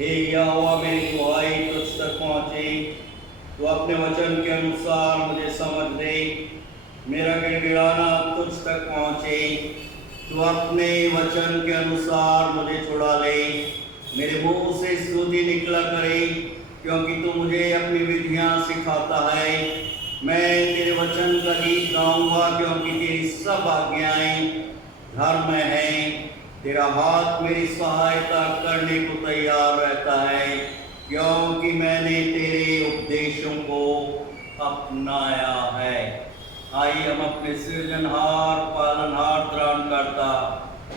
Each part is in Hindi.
हे यहोवा, मेरी दुआई तुझ तक पहुँचे, तो अपने वचन के अनुसार मुझे समझ दे। मेरा गिड़गिड़ाना तुझ तक पहुँचे, तो अपने वचन के अनुसार मुझे छुड़ा ले। मेरे मुंह से स्तुति निकला करे, क्योंकि तू मुझे अपनी विधियाँ सिखाता है। मैं तेरे वचन का गीत गाऊंगा, क्योंकि तेरी सब आज्ञाएं धर्म हैं। तेरा हाथ मेरी सहायता करने को तैयार रहता है, क्योंकि मैंने तेरे उपदेशों को अपनाया है। आइए हम अपने सृजनहार पालनहार त्राणकर्ता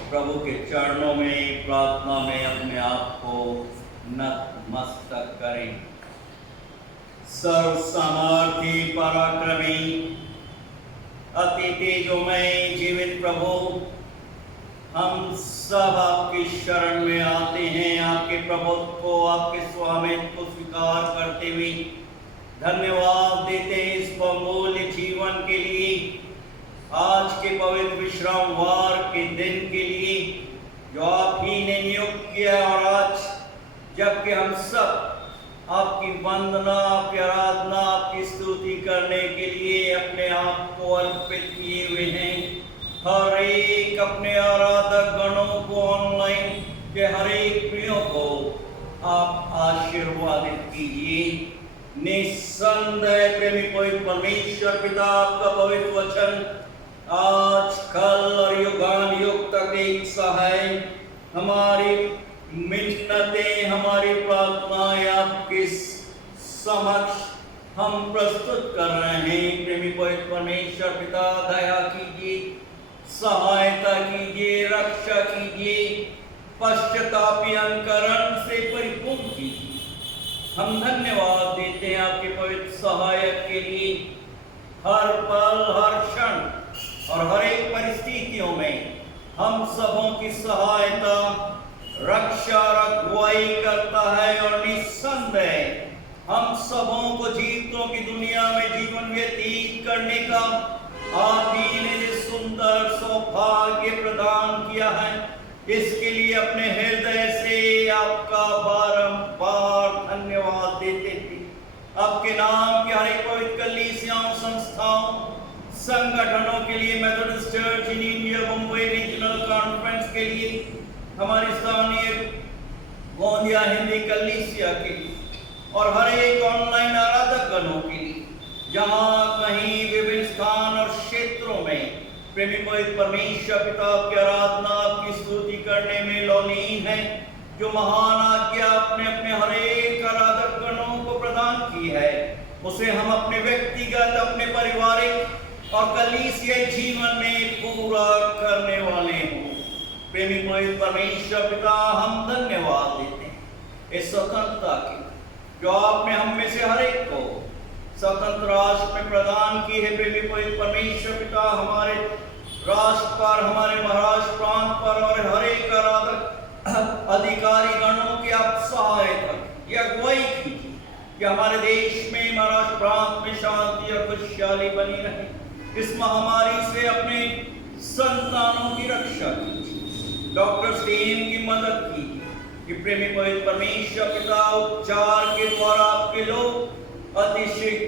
प्रभु के चरणों में प्रार्थना में अपने आप को नतमस्तक करें। सर्व सामर्थी पराक्रमी अति तेजोमय जीवित प्रभु, हम सब आपकी शरण में आते हैं। आपके प्रभुत्व को, आपके स्वामित्व को स्वीकार करते हुए धन्यवाद देते हैं इस बहुमूल्य जीवन के लिए, आज के पवित्र विश्रामवार के दिन के लिए जो आप ही ने नियुक्त किया। और आज जबकि हम सब आपकी वंदना, आपकी आराधना, आपकी स्तुति करने के लिए अपने आप को अर्पित किए हुए हैं, हर एक अपने आराधक गणों को, ऑनलाइन के हर एक प्रियों को आप आशीर्वादित कीजिए। निस्संदेह प्रेमी पवित्र परमेश्वर पिता, आपका पवित्र वचन आज, कल और युगान युग तक एक सा है। हमारी मिन्नतें, हमारी प्रार्थनाएं आपके समक्ष हम प्रस्तुत कर रहे हैं। प्रेमी पवित्र परमेश्वर पिता, दया कीजिए, सहायता कीजिए, रक्षा कीजिए, पश्चातापी अंकरण से परिपूर्ण कीजिए। हम धन्यवाद देते हैं आपके पवित्र सहायक के लिए। हर पल, हर क्षण और हर एक परिस्थितियों में हम सबों की सहायता, रक्षा और अगुवाई करता है। और निस्संदेह हम सबों को जीवतों की दुनिया में जीवन व्यतीत करने का आप ही ने सुंदर सौभाग्य प्रदान किया है। इसके लिए अपने हृदय से आपका बारंबार धन्यवाद देते थे। आपके नाम के हर एक पवित्र कलीसियाओं, संस्थाओं, संगठनों के लिए, Methodist church in India Mumbai regional conference के लिए, हमारी स्थानीय गोंदिया हिंदी कलीसिया के लिए और हर एक ऑनलाइन आराधक गणों के लिए, जहाँ कहीं विभिन्न स्थान और क्षेत्रों में प्रेमी पवित्र परमेश्वर पिता आपकी आराधना, आपकी स्तुति करने में लौलीन है। जो महान आज्ञा आपने अपने हर एक आराधक गणों को प्रदान की है, उसे हम अपने व्यक्तिगत, अपने पारिवारिक और कलीसियाई जीवन में पूरा करने वाले हों। प्रेमी पवित्र परमेश्वर पिता, हम धन्यवाद देते हैं इस स्वतंत्रता की जो आपने हम में से हर एक को स्वतंत्र राष्ट्र में प्रदान की है। प्रेमी पवित्र परमेश्वर पिता, हमारे राष्ट्र पर, हमारे महाराष्ट्र प्रांत पर और हर एक आराधक अधिकारी गणों की आप सहायता की, अगुवाई कीजिए कि हमारे देश में, महाराष्ट्र प्रांत में शांति और खुशहाली बनी रहे। इस महामारी से अपने संतानों की रक्षा कीजिए, डॉक्टर्स टीम की मदद कीजिए कि प्रेमी पवित्र परमेश्वर पिता उपचार के द्वारा आपके लोग अतिशीघ्र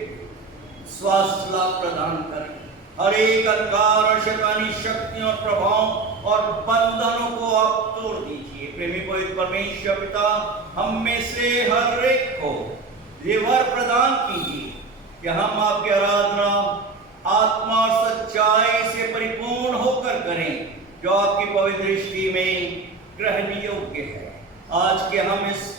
स्वास्थ्य लाभ प्रदान करें। हर एक अंधकार और शैतानी शक्तियों और प्रभाव और बंधनों को आप तोड़ दीजिए। प्रेमी पवित्र परमेश्वर पिता, हम में से हर एक को ये वर प्रदान कीजिए कि हम आपकी आराधना आत्मा और सच्चाई से परिपूर्ण होकर करें, जो आपकी पवित्र दृष्टि में ग्रहण योग्य है। आज के हम इस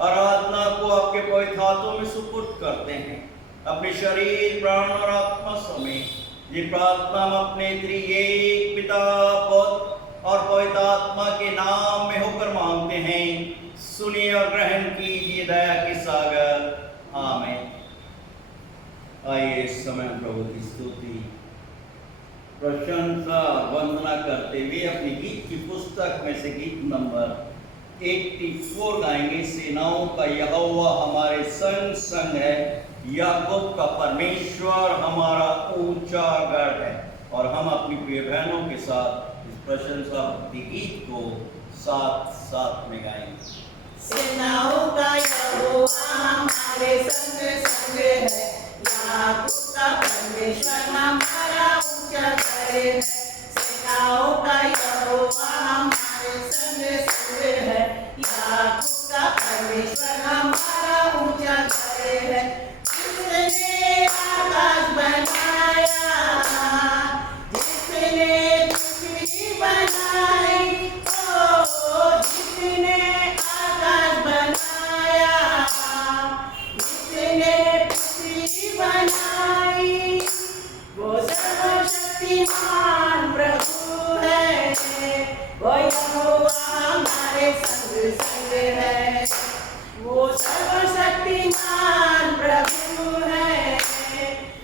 आराधना को आपके पवित्र हाथों में सुपुर्द करते हैं। अपने शरीर, प्राण और आत्मा समेत ये प्रार्थना हम अपने त्रिएक पिता, पुत्र और पवित्र आत्मा के नाम में होकर मांगते हैं। सुनिए और ग्रहण कीजिए दया के सागर। आमीन। आइए इस समय प्रभु की स्तुति, प्रशंसा, वंदना करते हुए अपनी गीत की पुस्तक में से गीत नंबर 84 गाएंगे। सेनाओं का यहोवा हमारे संग संग है, याकूब का परमेश्वर हमारा ऊंचा गढ़ है। और हम अपनी प्रिय बहनों के साथ इस प्रशंसा भक्ति गीत को साथ साथ में गाएंगे। सेनाओं का यहोवा हमारे संग संग है। याकूब का परमेश्वर हमारा ऊंचा करे है। सेनाओं का यहोवा हमारे संग संग है। याकूब का परमेश्वर हमारा ऊंचा करे है। जिसने आकाश बनाया, जिसने पृथ्वी बनाई, जिसने आकाश बनाया, जिसने पृथ्वी बनाई, वो सर्वशक्तिमान प्रभु है। वो यहोवा हमारे संग संग है। वो सर्वशक्तिमान प्रभु है।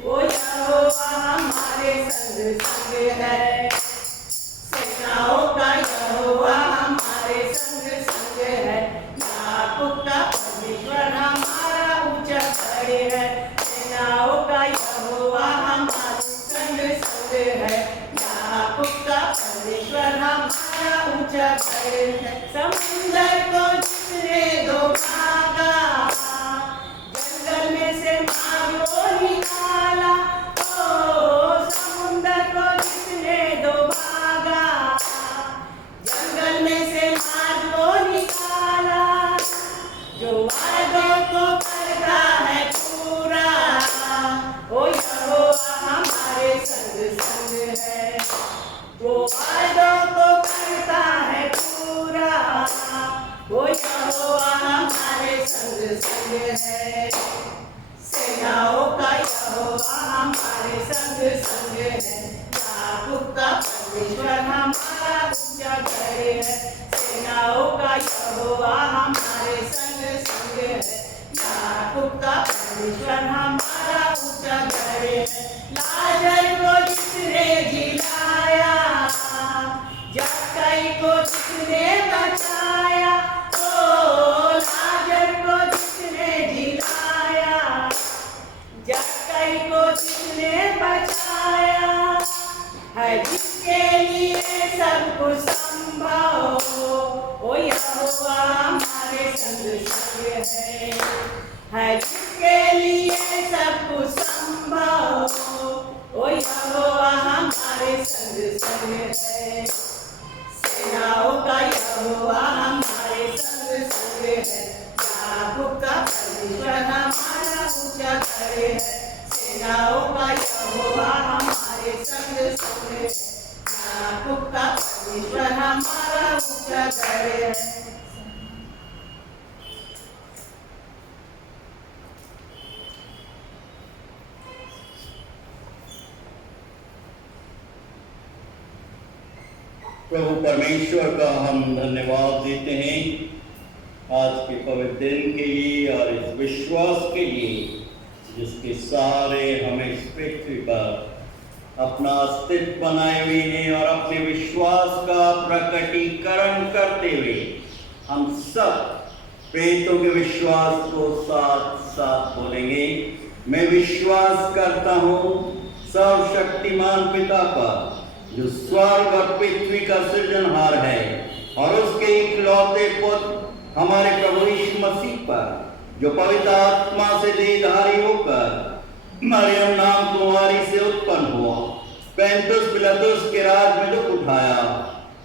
वो यहोवा हमारे संग संग है। सेनाओं का यहोवा हमारे संग संग है। याकूब का परमेश्वर हमारा ऊंचा करे है। सेनाओं का यहोवा हमारे संग संग है। याकूब का परमेश्वर हमारा ऊंचा करे है। समुद्र को जिसने दो भागा, जंगल में से मार्गो निकाला, समुद्र को जिसने दो भागा, जंगल में से मार्गो निकाला, जो वादों को करता है पूरा, वो यहोवा हमारे संग संग है। जो वादों को करता है पूरा, वो यहोवा हमारे संग संग है। सेनाओं का यहोवा हमारे संग संग है। याकूब का परमेश्वर हमारा ऊंचा करे है। सेनाओं का यहोवा हमारे संग संग है। याकूब का परमेश्वर हमारा ऊंचा करे है। लाजर को जिसने जिलाया, जक्कई को जिसने बचाया, लाजर को जिसने जिलाया, जक्कई को जिसने बचाया, है जिसके लिए सब कुछ संभव, वो यहोवा हमारे संग संग है जिसके लिए सब कुछ संभव, वो यहोवा हमारे संग संग है। सेनाओं का यहोवा हमारे संग संग है। याकूब का परमेश्वर हमारा ऊंचा करे है। सेनाओं का यहोवा हमारे संग संग है। याकूब का परमेश्वर हमारा ऊंचा करे है। प्रभु परमेश्वर का हम धन्यवाद देते हैं आज के पवित्र दिन के लिए और इस विश्वास के लिए जिसके सहारे हम इस पृथ्वी पर अपना अस्तित्व बनाए हुए हैं और अपने विश्वास का प्रकटीकरण करते हुए हम सब प्रेतों के विश्वास को साथ साथ बोलेंगे। मैं विश्वास करता हूँ सर्वशक्तिमान पिता पर, जो स्वर्ग और पृथ्वी का सृजनहार है, और उसके इकलौते पुत्र हमारे प्रभु यीशु मसीह पर, जो पवित्र आत्मा से देहधारी होकर मरियम नाम कुंवारी से उत्पन्न हुआ, पैंतुस पिलातुस के राज में दुख उठाया,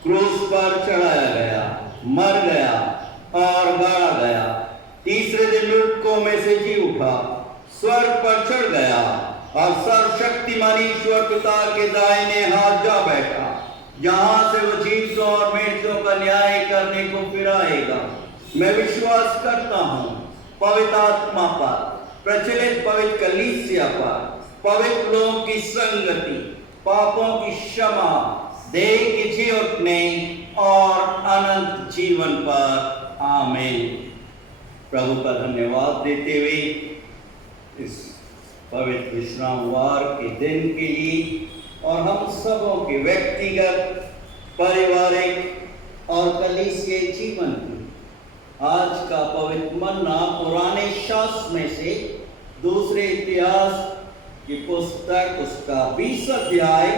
क्रूस पर चढ़ाया गया, मर गया और गाड़ा गया, तीसरे दिन मृतकों में से जी उठा, स्वर्ग पर चढ़ गया और सर्वशक्तिमान ईश्वर पिता के दाहिने हाथ जा बैठा, जहां से वो जीवों और मृतों का न्याय करने को फिर आएगा। मैं विश्वास करता हूँ पवित्र आत्मा पर, प्रचलित पवित्र कलीसिया पर, पवित्र लोगों की संगति, पापों की क्षमा, देह की जी उठने और अनंत जीवन पर। आमीन। प्रभु का धन्यवाद देते हुए इस पवित्र विश्रामवार के दिन के लिए और हम सबों के व्यक्तिगत, पारिवारिक और कलीसियाई जीवन की आज का पवित्र मन्ना पुराने शास्त्र में से दूसरे इतिहास की पुस्तक उसका 20 अध्याय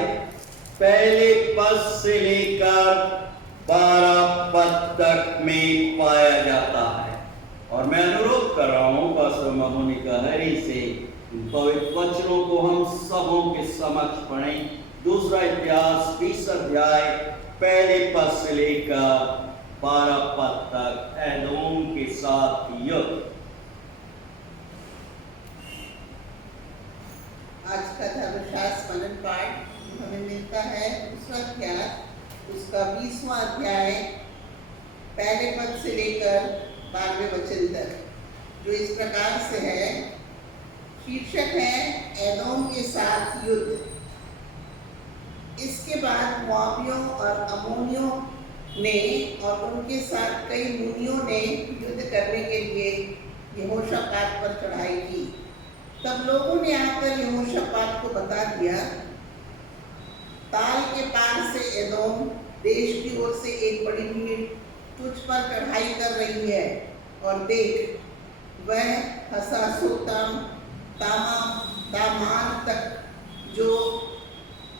पहले पद से लेकर 12 पद तक में पाया जाता है। और मैं अनुरोध कर रहा हूँ पास्टर मोनिका हैरी से पवित्र वचनों को हम सबों के समक्ष पढ़ें। दूसरा इतिहास 20 अध्याय पहले पद से लेकर 12 पद तक एदोम के साथ युद्ध। आज का धर्मशास्त्र मनन पाठ हमें मिलता है दूसरा इतिहास उसका 20वां अध्याय पहले पद से लेकर 12वें वचन तक, जो इस प्रकार से है। शीर्षक है एदोम के साथ युद्ध। इसके बाद मोआबियों और अम्मोनियों ने और उनके साथ कई मुनियों ने युद्ध करने के लिए यहोशापात पर चढ़ाई की। तब लोगों ने आकर यहोशापात को बता दिया, ताल के पार से एदोम देश की ओर से एक बड़ी भीड़ तुझ पर चढ़ाई कर रही है, और देख वह हसासोतम तामान तक, जो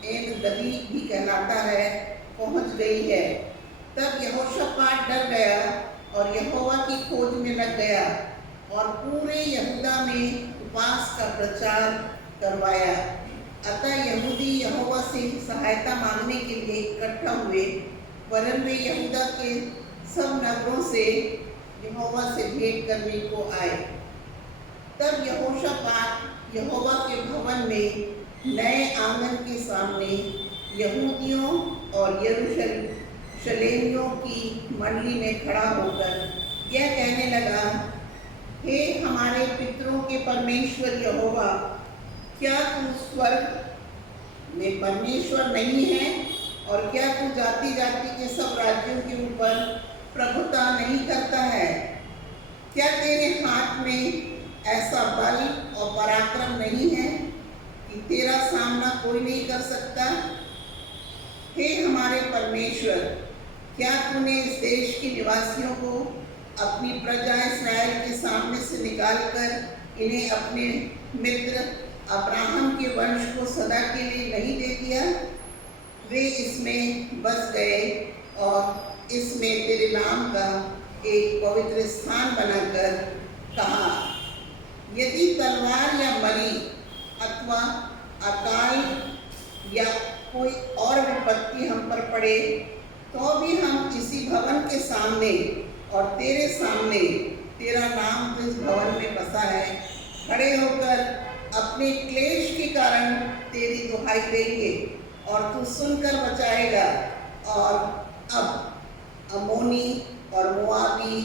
एन गदी भी कहलाता है, पहुंच गई है। तब यहोशापात डर गया और यहोवा की खोज में लग गया और पूरे यहूदा में उपवास का प्रचार करवाया। अतः यहूदी यहोवा से सहायता मांगने के लिए इकट्ठा हुए, वरन वे यहूदा के सब नगरों से यहोवा से भेंट करने को आए। तब यहोशापात यहोवा के भवन में नए आंगन के सामने यहूदियों और यरूशलेमियों की मंडली में खड़ा होकर यह कहने लगा, हे हमारे पितरों के परमेश्वर यहोवा, क्या तू स्वर्ग में परमेश्वर नहीं है? और क्या तू जाति जाति के सब राज्यों के ऊपर प्रभुता नहीं करता है? क्या तेरे हाथ में ऐसा बल और पराक्रम नहीं है कि तेरा सामना कोई नहीं कर सकता? हे हमारे परमेश्वर, क्या तूने इस देश के निवासियों को अपनी प्रजा इस्राएल के सामने से निकालकर इन्हें अपने मित्र अब्राहम के वंश को सदा के लिए नहीं दे दिया? वे इसमें बस गए और इसमें तेरे नाम का एक पवित्र स्थान बनाकर कहा, यदि तलवार या मरी अथवा अकाल या कोई और विपत्ति हम पर पड़े, तो भी हम इसी भवन के सामने और तेरे सामने, तेरा नाम तो इस भवन में बसा है, खड़े होकर अपने क्लेश के कारण तेरी दुहाई देंगे और तू सुनकर बचाएगा। और अब अम्मोनी और मोआबी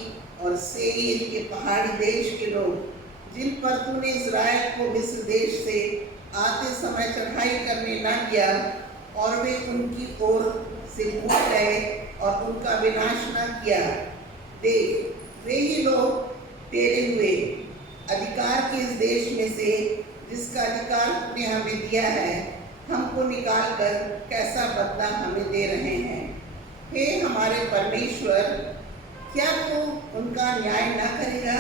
और सेईर के पहाड़ी देश के लोग, जिन पर तूने इस्राएल को मिस्र देश से आते समय चढ़ाई करने न दिया, और वे उनकी ओर से मुड़ गए और उनका विनाश न किया, देख वे ही लोग तेरे हुए अधिकार के इस देश में से, जिसका अधिकार तूने हमें दिया है, हमको निकाल कर कैसा बदला हमें दे रहे हैं। हे हमारे परमेश्वर, क्या तू उनका न्याय ना करेगा?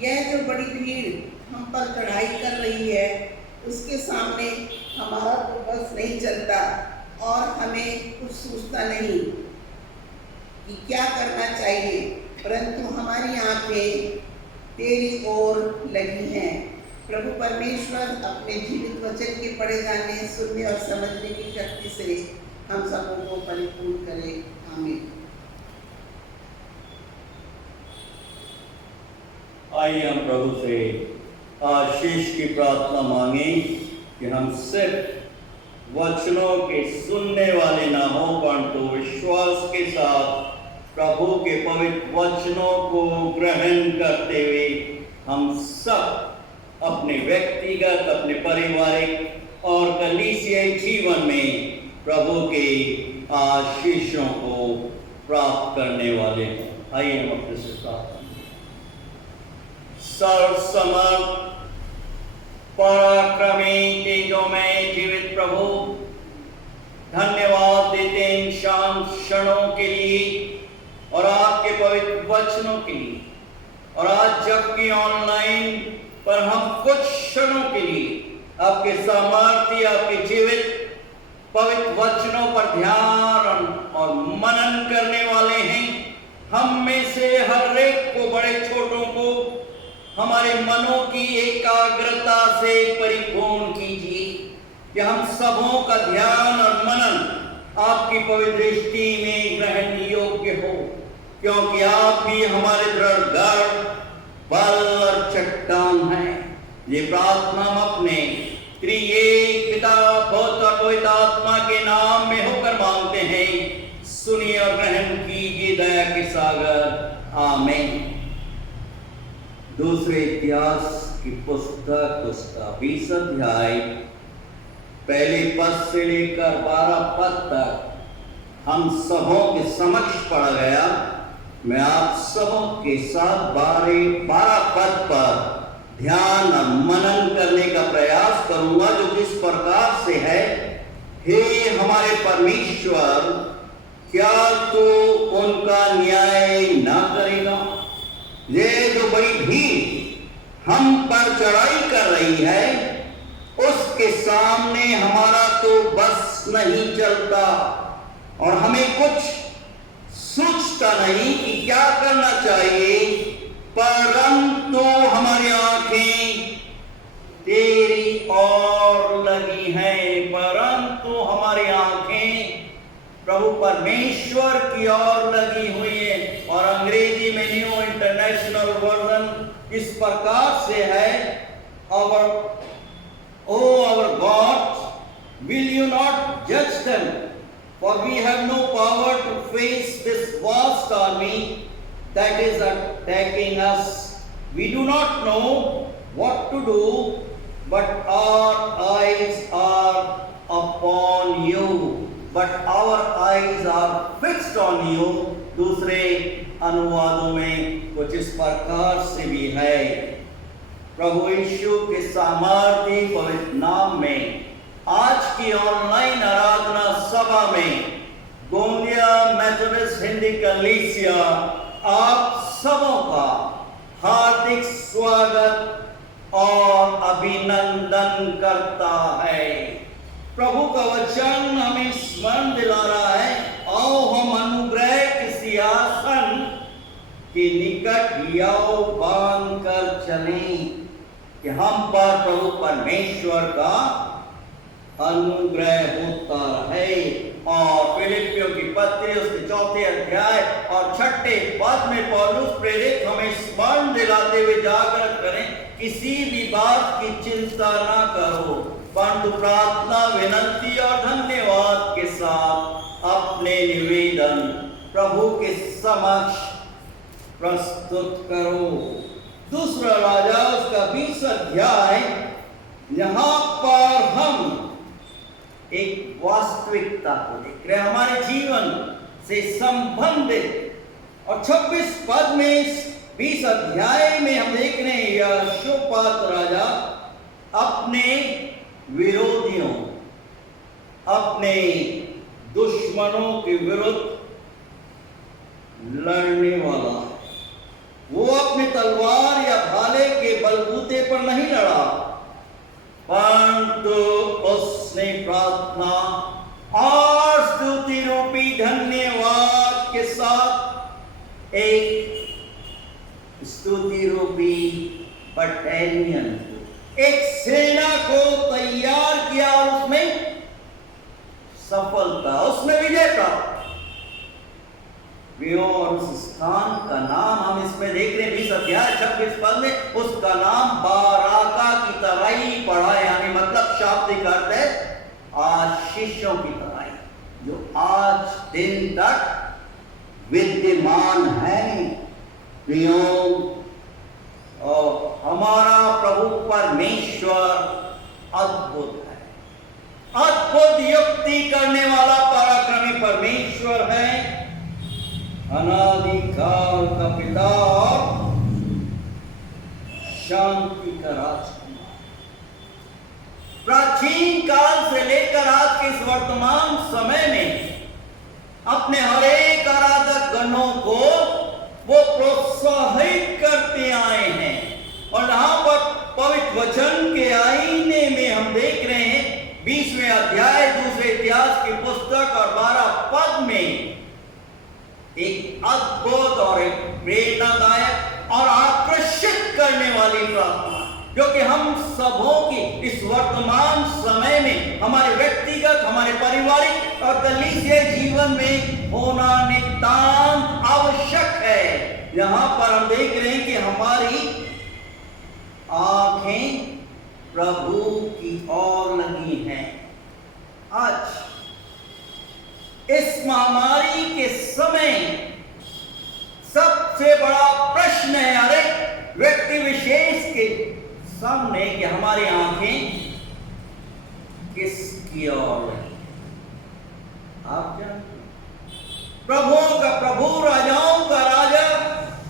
यह जो बड़ी भीड़ हम पर चढ़ाई कर रही है, उसके सामने हमारा तो बस नहीं चलता और हमें कुछ सूझता नहीं कि क्या करना चाहिए, परंतु हमारी आंखें तेरी ओर लगी हैं। प्रभु परमेश्वर अपने जीवित वचन के पढ़े जाने, सुनने और समझने की शक्ति से हम सबों को परिपूर्ण करे। आमीन। आइए हम प्रभु से आशीष की प्रार्थना मांगें कि हम सिर्फ वचनों के सुनने वाले ना हो, परंतु विश्वास के साथ प्रभु के पवित्र वचनों को ग्रहण करते हुए हम सब अपने व्यक्तिगत, अपने पारिवारिक और कलीसियाई जीवन में प्रभु के आशीषों को प्राप्त करने वाले हैं। आइए हम अपने से प्रार्थना। सर्वसमर्थ पराक्रमी तेजोमय जीवित प्रभु, धन्यवाद देते हैं इन शांत क्षणों के लिए और आपके पवित्र वचनों के लिए। और आज जबकि ऑनलाइन पर हम कुछ क्षणों के लिए आपके सामर्थ्य, आपके जीवित पवित्र वचनों पर ध्यान और मनन करने वाले हैं, हम में से हर एक को, बड़े छोटों को, हमारे मनों की एकाग्रता से परिपूर्ण कीजिए कि हम सबों का ध्यान और मनन आपकी पवित्र दृष्टि में ग्रहण योग्य हो, क्योंकि आप ही हमारे दृढ़ गढ़, बल और चट्टान हैं। ये प्रार्थना हम अपने त्रिएक पिता, पुत्र और पवित्र आत्मा के नाम में होकर मांगते हैं। सुनिए और ग्रहण कीजिए दया के सागर। आमीन। दूसरे इतिहास की पुस्तक उसका 20 अध्याय पहले पद से लेकर 12 पद तक हम सबों के समक्ष पढ़ा गया। मैं आप सबों के साथ 12 पद पर ध्यान और मनन करने का प्रयास करूंगा, जो इस प्रकार से है। हे हमारे परमेश्वर, क्या तू उनका न्याय ना करेगा? ये जो बड़ी भीड़ हम पर चढ़ाई कर रही है, उसके सामने हमारा तो बस नहीं चलता और हमें कुछ सोचता नहीं कि क्या करना चाहिए, परंतु हमारी आंखें तेरी ओर लगी हैं। परंतु हमारी आंखें प्रभु परमेश्वर की ओर लगी हुई है। और अंग्रेजी में न्यू इंटरनेशनल वर्जन इस प्रकार से है, our God, will you not judge them? For we have no power to face this vast army that is attacking us. We do not know what to do, but our eyes are upon you. But our eyes are fixed on you. दूसरे अनुवादों में कुछ इस प्रकार से भी है। प्रभु यीशु के सामर्थ्य पवित्र नाम में आज की ऑनलाइन आराधना सभा में गोंदिया मेथोडिस्ट हिंदी कलीसिया आप सबों का हार्दिक स्वागत और अभिनंदन करता है। प्रभु का वचन हमें स्मरण दिला रहा है, आओ हम अनुग्रह के सिंहासन के निकट याव बांध कर चलें कि हम पर प्रभु परमेश्वर का अनुग्रह होता है। और फिलिपियों की पत्री उसके 4 अध्याय और 6 पद में पौलुस प्रेरित हमें स्मरण दिलाते हुए जागृत करें, किसी भी बात की चिंता ना करो, परंतु प्रार्थना, विनती और धन्यवाद के साथ अपने निवेदन प्रभु के समक्ष प्रस्तुत करो। दूसरा राजा उसका 20 अध्याय, यहां पर हम एक वास्तविकता को देख रहे हैं, हमारे जीवन से संबंधित। और 26 पद में 20 अध्याय में हम देख रहे हैं यहोशापात राजा अपने विरोधियों, अपने दुश्मनों के विरुद्ध लड़ने वाला है। वो अपने तलवार या भाले के बलबूते पर नहीं लड़ा, परंतु उसने प्रार्थना और स्तुति रूपी धन्यवाद के साथ एक स्तुति रूपी बटालियन, एक सेना को तैयार किया और उसमें सफलता, उसमें विजय प्राप्त। और उस स्थान का नाम हम इसमें देख रहे हैं 20 अध्याय 26 पद में, उसका नाम बाराका की तराई पड़ा है, यानी मतलब शाब्दिक अर्थ है आशीषों की तराई, जो आज दिन तक विद्यमान है। और हमारा प्रभु परमेश्वर अद्भुत है, अद्भुत युक्ति करने वाला पराक्रमी परमेश्वर है, अनादिकाल का पिता और शांति का राजकुमार। प्राचीन काल से लेकर आज के इस वर्तमान समय में अपने हर एक आराधक गणों को वो प्रोत्साहित करते आए हैं। और यहाँ पर पवित्र वचन के आईने में हम देख रहे हैं 20वें अध्याय दूसरे इतिहास की पुस्तक और 12 पद में एक अद्भुत और एक प्रेरणादायक और आकर्षित करने वाली प्रार्थना, क्योंकि हम सबों की इस वर्तमान समय में हमारे व्यक्तिगत, हमारे पारिवारिक और कलीसिया जीवन में होना नितांत आवश्यक है। यहाँ पर हम देख रहे हैं कि हमारी आंखें प्रभु की ओर लगी हैं। आज इस महामारी के समय सबसे बड़ा प्रश्न है हर एक व्यक्ति विशेष के सामने कि हमारी आंखें किसकी ओर लगी। आप जानते हैं, प्रभुओं का प्रभु, राजाओं का राजा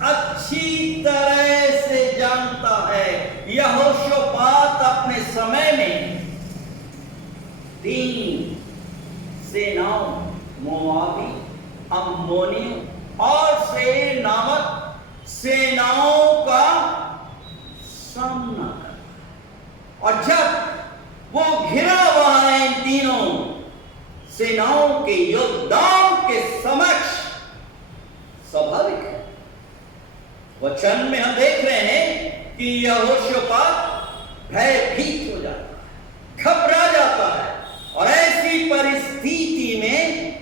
अच्छी तरह से जानता है। यहोशापात अपने समय में 3 सेनाओं, मोआबी, अम्मोनियों और सेईर नामक सेनाओं का सामना कर, और जब वो घिरा हुआ है इन तीनों सेनाओं के योद्धाओं के समक्ष, स्वाभाविक है, वचन में हम देख रहे हैं कि यहोशापात भयभीत हो जाता है, घबरा जाता है, और ऐसी परिस्थिति में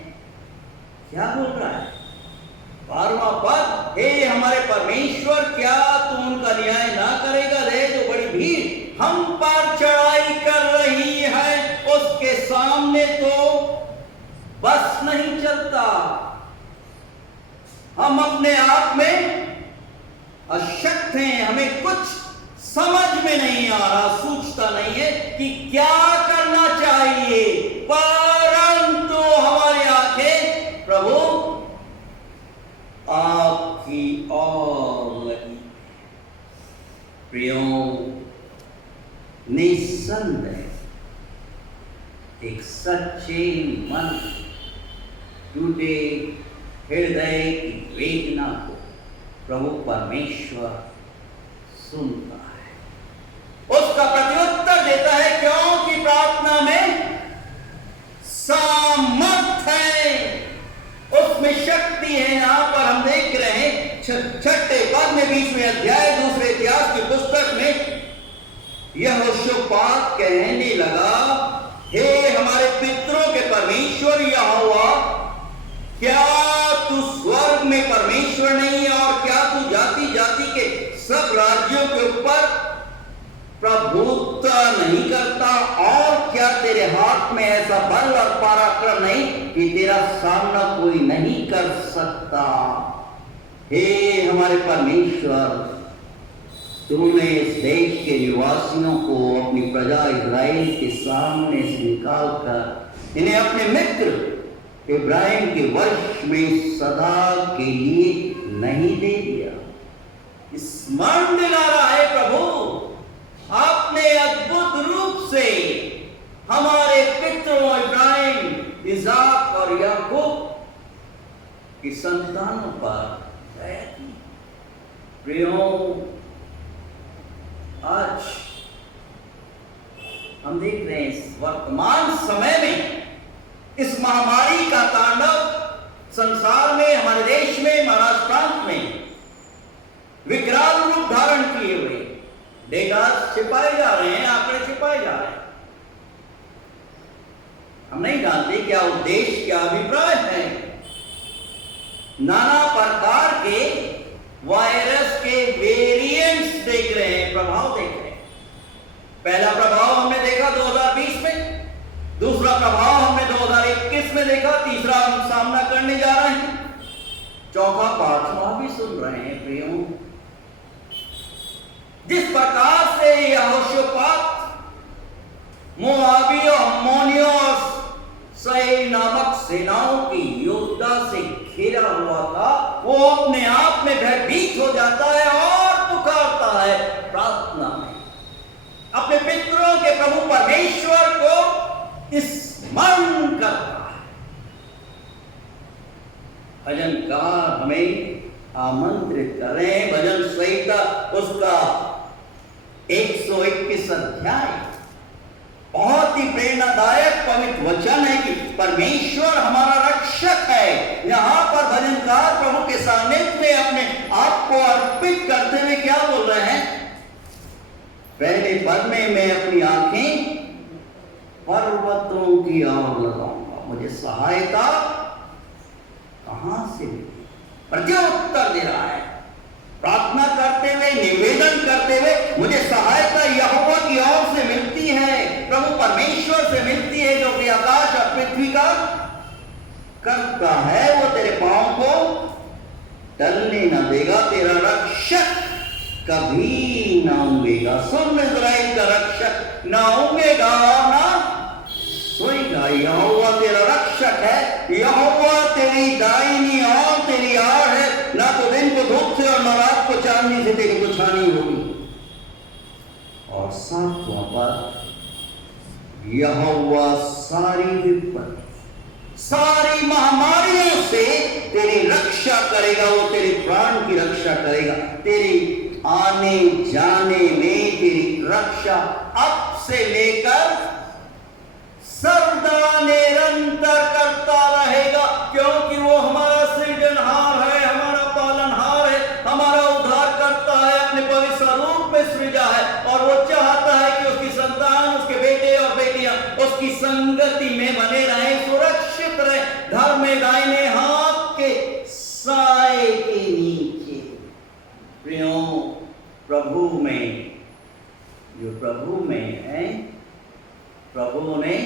क्या बोल रहा है? 12वां पद, हे हमारे परमेश्वर, क्या तू उनका न्याय ना करेगा? रे जो बड़ी भीड़ हम पर चढ़ाई कर रही है, उसके सामने तो बस नहीं चलता। हम अपने आप में अशक्त हैं, हमें कुछ समझ में नहीं आ रहा, सूझता नहीं है कि क्या करना चाहिए, परंतु हमारी आंखें प्रभु आपकी ओर लगी। प्रियों, निसंदेह एक सच्चे मन, टूटे हृदय की वेदना को प्रभु परमेश्वर सुनता है, उसका प्रत्युत्तर देता है, क्योंकि प्रार्थना में सामर्थ्य है, उसमें शक्ति है। यहां पर हम देख रहे हैं 6ठे पद में 20वें अध्याय दूसरे इतिहास की पुस्तक में यहोशापात कहने लगा, हे हमारे पितरों के परमेश्वर यहोवा, क्या तू स्वर्ग में परमेश्वर नहीं है, और क्या तू जाति जाति के सब राज्यों के ऊपर प्रभुत्व नहीं करता, और क्या तेरे हाथ में ऐसा बल और पराक्रम नहीं कि तेरा सामना कोई नहीं कर सकता? हे हमारे परमेश्वर, तूने इस देश के निवासियों को अपनी प्रजा इस्राएल के सामने से निकालकर इन्हें अपने मित्र इब्राहिम के वश में सदा के लिए नहीं दे दिया। स्मरण दिला रहा है प्रभु, आपने अद्भुत रूप से हमारे पितरों इब्राहिम, इसहाक और याकूब की संतानों पर दया की। प्रियों, आज हम देख रहे हैं इस वर्तमान समय में इस महामारी का तांडव संसार में, हमारे देश में, महाराष्ट्र प्रांत में विकराल रूप धारण किए हुए डेटा छिपाए जा रहे हैं, आंकड़े छिपाए जा रहे हैं। हम नहीं जानते क्या उद्देश्य, क्या अभिप्राय है। नाना प्रकार के वायरस के वेरिएंट्स देख रहे हैं, प्रभाव देख रहे हैं। पहला प्रभाव हमने देखा 2020 में, दूसरा प्रभाव हमने 2021 में देखा, तीसरा हम सामना करने जा रहे हैं, चौथा पांचवा भी सुन रहे हैं। प्रियों, जिस प्रकार से यहोशापात मोआबी और अम्मोनियों और सेईर नामक सेनाओं की योद्धा से घिरा हुआ था, वो अपने आप में भयभीत हो जाता है और पुकारता है प्रार्थना में, अपने पितरों के प्रभु परमेश्वर को स्मरण करता है। भजनकार हमें आमंत्रित करें, भजन संहिता उसका 121 अध्याय बहुत ही प्रेरणादायक पवित्र वचन है कि परमेश्वर हमारा रक्षक है। यहां पर भजनकार प्रकार प्रभु के सानिध्य में अपने आप को अर्पित करते हुए क्या बोल रहे हैं? पहले पद में मैं अपनी आंखें पर्वतों की ओर लगाऊंगा, मुझे सहायता कहां से मिलेगी? प्रत्युत्तर दे रहा है, प्रार्थना करते हुए, निवेदन करते हुए, मुझे सहायता यहोवा की ओर से मिलती है, प्रभु परमेश्वर से मिलती है, जो कि आकाश और पृथ्वी का करता है। वो तेरे पांव को टलने न देगा, तेरा रक्षक कभी ना उंगेगा। सुन, इस्राएल का रक्षक ना उंगेगा ना सोएगा। यहोवा तेरा रक्षक है, यहोवा तेरी दाहिनी और तेरी आड़ है, ना तो दिन को धूप से और न रात को चांदनी से तेरी कुछ हानि होगी। और 7वां पद, यहोवा सारी विपत्ति, सारी महामारियों से तेरी रक्षा करेगा। वो तेरे प्राण की रक्षा करेगा, तेरी आने जाने में तेरी रक्षा अब से लेकर सर्वदा निरंतर करता रहेगा, क्योंकि वो हमारा सृजनहार है, हमारा पालनहार है, हमारा उद्धार करता है, अपने पवित्र स्वरूप में सृजा है। और वो चाहता है कि उसकी संतान, उसके बेटे और बेटियां उसकी संगति में बने रहें, सुरक्षित रहे, धर्म में दाहिने हाथ के साए के नीचे। प्रियो, प्रभु में, जो प्रभु में है, प्रभु ने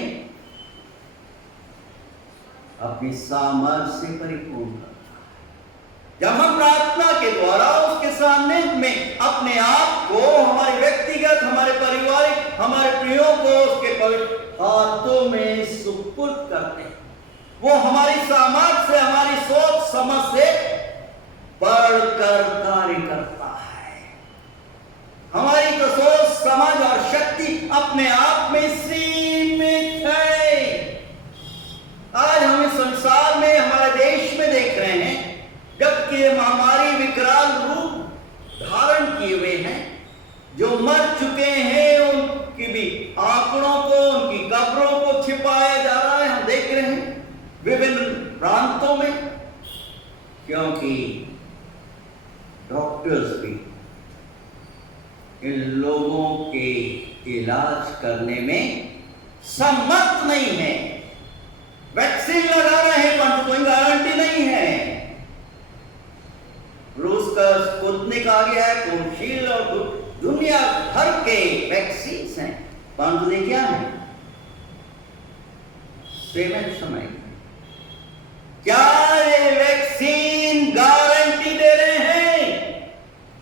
अपनी सामर्थ्य से परिपूर्ण करता है। जब हम प्रार्थना के द्वारा उसके सामने में अपने आप को, हमारे व्यक्तिगत, हमारे पारिवारिक, हमारे प्रियों को उसके पवित्र हाथों में सुपुर्द करते हैं, वो हमारी सामर्थ्य से, हमारी सोच समझ से बढ़कर कार्य करता है। हमारी तो सोच समझ और शक्ति अपने आप में सीमित है। आज हम इस संसार में, हमारे देश में देख रहे हैं, जबकि ये महामारी विकराल रूप धारण किए हुए हैं, जो मर चुके हैं उनकी भी आंकड़ों को, उनकी कब्रों को छिपाया जा रहा है, हम देख रहे हैं विभिन्न प्रांतों में, क्योंकि डॉक्टर्स भी इन लोगों के इलाज करने में सम्मत नहीं है। वैक्सीन लगा रहे हैं, परंतु कोई गारंटी नहीं है। रूस का स्पुतनिक आ गया है, कोविशील्ड और दुनिया भर के वैक्सीन हैं, परंतु ये क्या है? सीमित समय। क्या ये वैक्सीन गारंटी दे रहे हैं?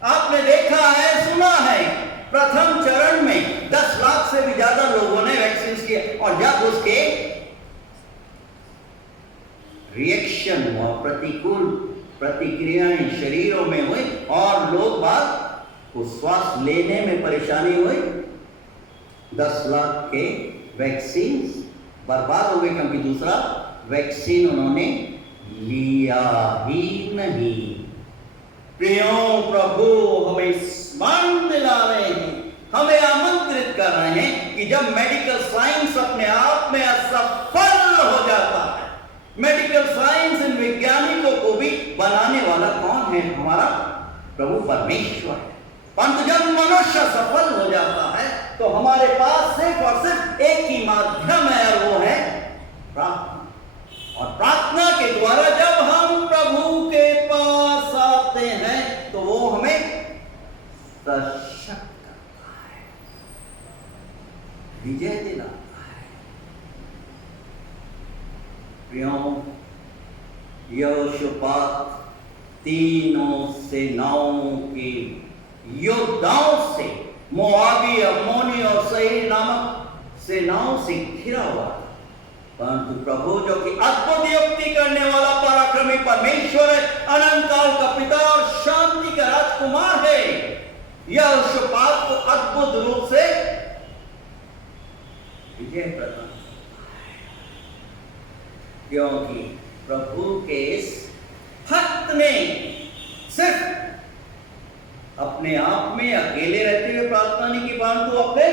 आपने देखा है, सुना है, प्रथम चरण में 10 लाख से भी ज्यादा लोगों ने वैक्सीन किए, और जब उसके रिएक्शन हुआ, प्रतिकूल प्रतिक्रियाएं शरीरों में हुई और लोग बात को श्वास लेने में परेशानी हुई, 10 लाख के वैक्सीन बर्बाद हो गए, क्योंकि दूसरा वैक्सीन उन्होंने लिया ही नहीं। प्रियों, प्रभु हमें स्मरण दिला रहे हैं, हमें आमंत्रित कर रहे हैं कि जब मेडिकल साइंस अपने आप में असफल हो जाता है, मेडिकल साइंस इन वैज्ञानिकों को भी बनाने वाला कौन है? हमारा प्रभु परमेश्वर है। परंतु जब मनुष्य सफल हो जाता है तो हमारे पास सिर्फ और सिर्फ एक ही माध्यम है, और वो है प्रार्थना। और प्रार्थना के द्वारा जब हम प्रभु के पास आते हैं तो वो हमें सशक्त करता है, विजय दिलाता है। प्रियों, यहोशापात तीनों सेनाओं के योद्धाओं से, मोआबी, अम्मोनी और सही नामक सेनाओं से घिरा हुआ था, परंतु प्रभु जो कि अद्भुत युक्ति करने वाला पराक्रमी परमेश्वर है, अनंत काल का पिता और शांति का राजकुमार है, यहोशापात को अद्भुत रूप से विजय प्रदान, क्योंकि प्रभु के इस भक्त ने सिर्फ अपने आप में अकेले रहते हुए प्रार्थना नहीं की, परंतु अपने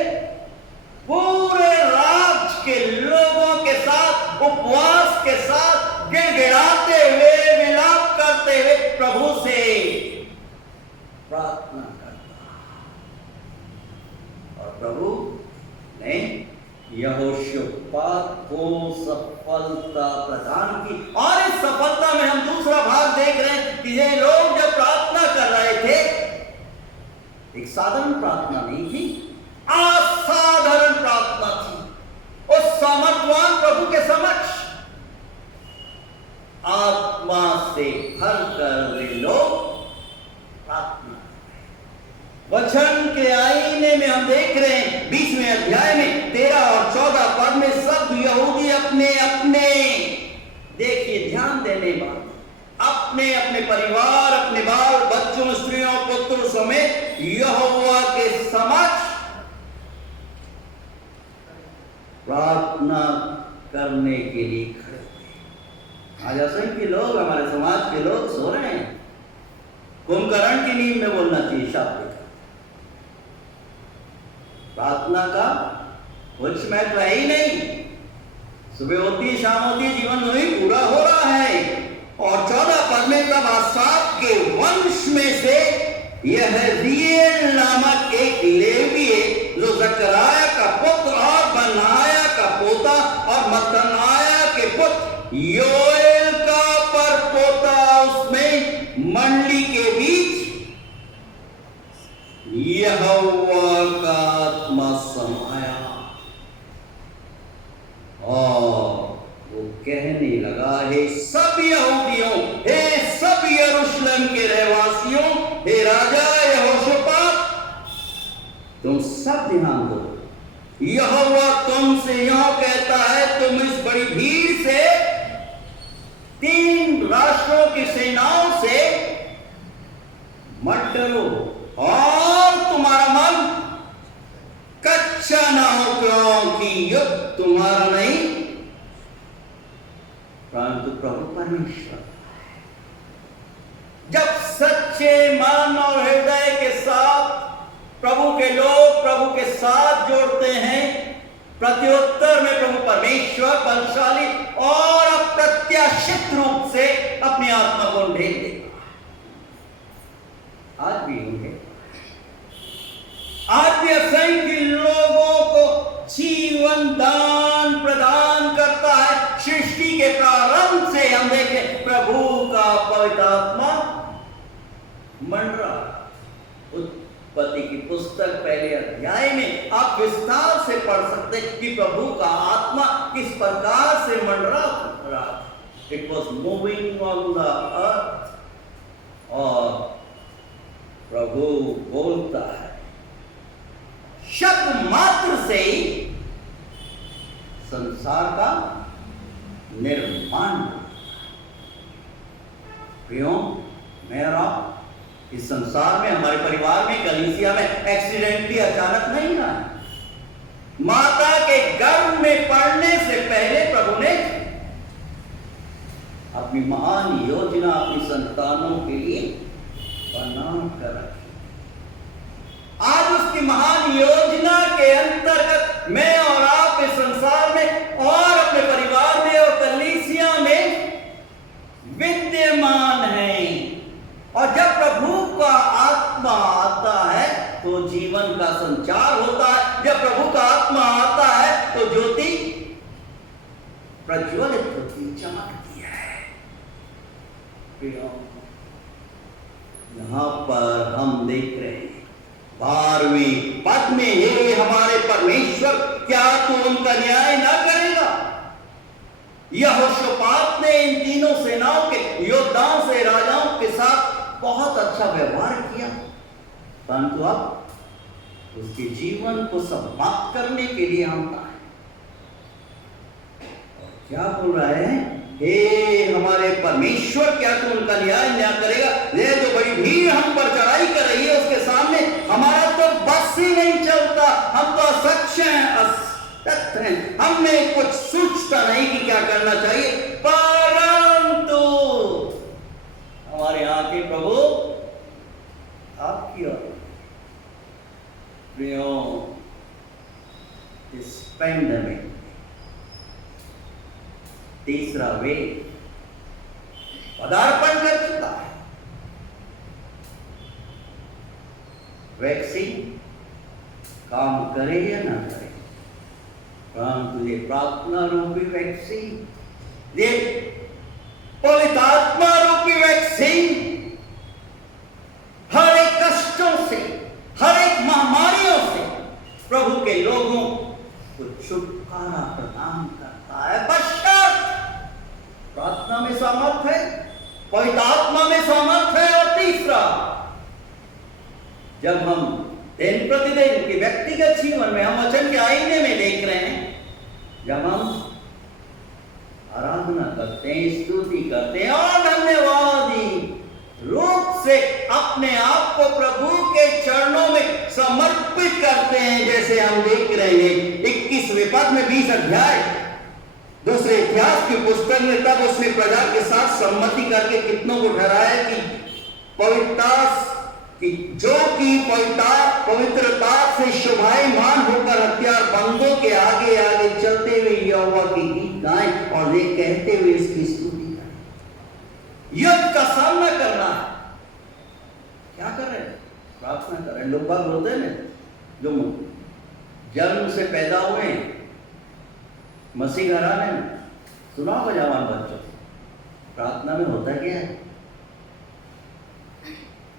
पूरे राज्य के लोगों के साथ उपवास के साथ गिड़गिड़ाते हुए, विलाप करते देख रहे हैं कि ये लोग जब प्रार्थना कर रहे थे, एक साधारण प्रार्थना नहीं थी, असाधारण प्रार्थना थी। उस सामर्थवान प्रभु के समक्ष आत्मा से भर कर वे लोग प्रार्थना। वचन के आईने में हम देख रहे हैं 20वें अध्याय में 13 और 14 पद में सब यहूदी अपने अपने, देखिए ध्यान देने बात, अपने अपने परिवार, अपने बाल बच्चों, स्त्रियों, पुत्र समेत यहोवा के समक्ष प्रार्थना करने के लिए खड़े थे। आज असंख्य लोग, हमारे समाज के लोग सो रहे हैं। कुंभकर्ण की नींद में बोलना चाहिए शाब्दिक। प्रार्थना का कुछ महत्व है ही नहीं। सुबह होती है, शाम होती है, जीवन वही पूरा हो रहा है। और 14 पद में तब आसाफ के वंश में से यहजीएल नामक एक लेवी जो जकराया का पुत्र और बनाया का पोता और मत्तनाया के पुत्र योएल का परपोता, उसमें मंडली के बीच यहोवा का आत्मा समाया और वो कहने लगा, हे सब यहूदियों, हे सब यरूशलेम के रहवासियों, हे राजा यहोशापात, तुम सब ध्यान दो। यहोवा तुमसे यह कहता है, तुम इस बड़ी भीड़ से, 3 राष्ट्रों की सेनाओं से मत डरो और तुम्हारा मन कच्चा ना हो, क्योंकि युद्ध तुम्हारा नहीं परंतु प्रभु परमेश्वर। जब सच्चे मन और हृदय के साथ प्रभु के लोग प्रभु के साथ जोड़ते हैं, प्रत्युत्तर में प्रभु परमेश्वर बलशाली और अप्रत्याशित रूप से अपनी आत्मा को ढेर देगा। आज भी होंगे, आज भी असंख्य लोगों को जीवन दान प्रदान करता है। सृष्टि के प्रारंभ से हम देखें प्रभु का पवित्र आत्मा मंडरा। उत्पत्ति की पुस्तक पहले अध्याय में आप विस्तार से पढ़ सकते हैं कि प्रभु का आत्मा किस प्रकार से मंडरा रहा। It was moving on the earth और प्रभु बोलता है, शब्द मात्र से ही संसार का निर्माण। प्रियो, मेरा इस संसार में, हमारे परिवार में, कलीसिया में एक्सीडेंटली अचानक नहीं ना। माता के गर्भ में पड़ने से पहले प्रभु ने अपनी महान योजना अपनी संतानों के लिए बना कर रखी। आज उसकी महान योजना के अंतर्गत मैं और आप इस संसार में और अपने परिवार में और कलीसिया में विद्यमान हैं। और जब प्रभु का आत्मा आता है तो जीवन का संचार होता है। जब प्रभु का आत्मा आता है तो ज्योति प्रज्वलित होती, चमकती है। यहां पर हम देख रहे हैं 12वें पद में, हे हमारे परमेश्वर, क्या तू उनका न्याय ना करेगा? यहोशापात ने इन तीनों सेनाओं के योद्धाओं से, राजाओं के साथ बहुत अच्छा व्यवहार किया, परंतु अब उसके जीवन को समाप्त करने के लिए हम आए। क्या बोल रहा है? हे हमारे परमेश्वर, क्या तू उनका न्याय ना करेगा? ये जो बड़ी भीड़ हम पर चढ़ाई कर रही है उसके सामने हमारा तो बस ही नहीं चलता। हम तो असक्षम हैं, असक्त हैं, हमें कुछ सूझता नहीं कि क्या करना चाहिए। परंतु हमारे यहाँ के प्रभु आपकी ओर। प्रियो, इस पैंडेमिक तीसरा वेग पदार्पण कर चुका है। वैक्सीन काम करे या ना करे, परंतु ये प्रार्थना रूपी वैक्सीन, ये पवित्र आत्मा रूपी वैक्सीन sin, हर एक कष्टों से, हर एक महामारियों से प्रभु के लोगों को छुटकारा प्रदान करता है। बशर्ते प्रार्थना में सामर्थ है, पवित्र आत्मा में सामर्थ है, और तीसरा, जब हम दिन प्रतिदिन के व्यक्तिगत जीवन में हम वचन के आईने में देख रहे हैं, जब हम आराधना करते हैं, स्तुति करते हैं और धन्यवादी रूप से अपने आप को प्रभु के चरणों में समर्पित करते हैं, जैसे हम देख रहे हैं 21वें पद में 20 अध्याय दूसरे इतिहास की पुस्तक में, तब उसने प्रजा के साथ सम्मति करके कितनों को ठहराया कि पवित्रता से शोभायमान होकर हथियार बंदों के आगे आगे चलते हुए यहोवा की गीत गाएं और ये कहते हुए इसकी स्तुति करें। युद्ध का सामना करना है, क्या कर रहे हैं? प्रार्थना कर रहे हैं। लोग बात बोलते हैं ना, जो जन्म से पैदा हुए मसीह घराने में, सुना होगा जवान बच्चों, प्रार्थना में होता क्या है?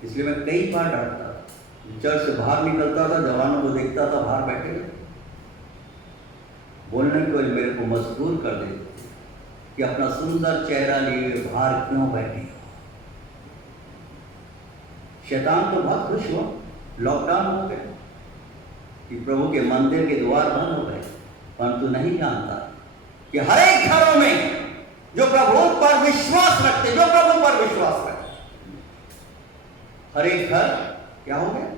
इसलिए मैं कई बार डरता था, चर्च से बाहर निकलता था, जवानों को देखता था बाहर बैठे बोलने के लिए, मेरे को मजबूर कर देते कि अपना सुंदर चेहरा लिए बाहर क्यों बैठे हो। शैतान तो बहुत खुश हुआ, लॉकडाउन हो गया कि प्रभु के मंदिर के द्वार बंद हो गए, परंतु नहीं जानता कि हर एक घरों में जो प्रभु पर विश्वास रखते, जो प्रभु पर विश्वास रखते, हर एक घर क्या हो गया?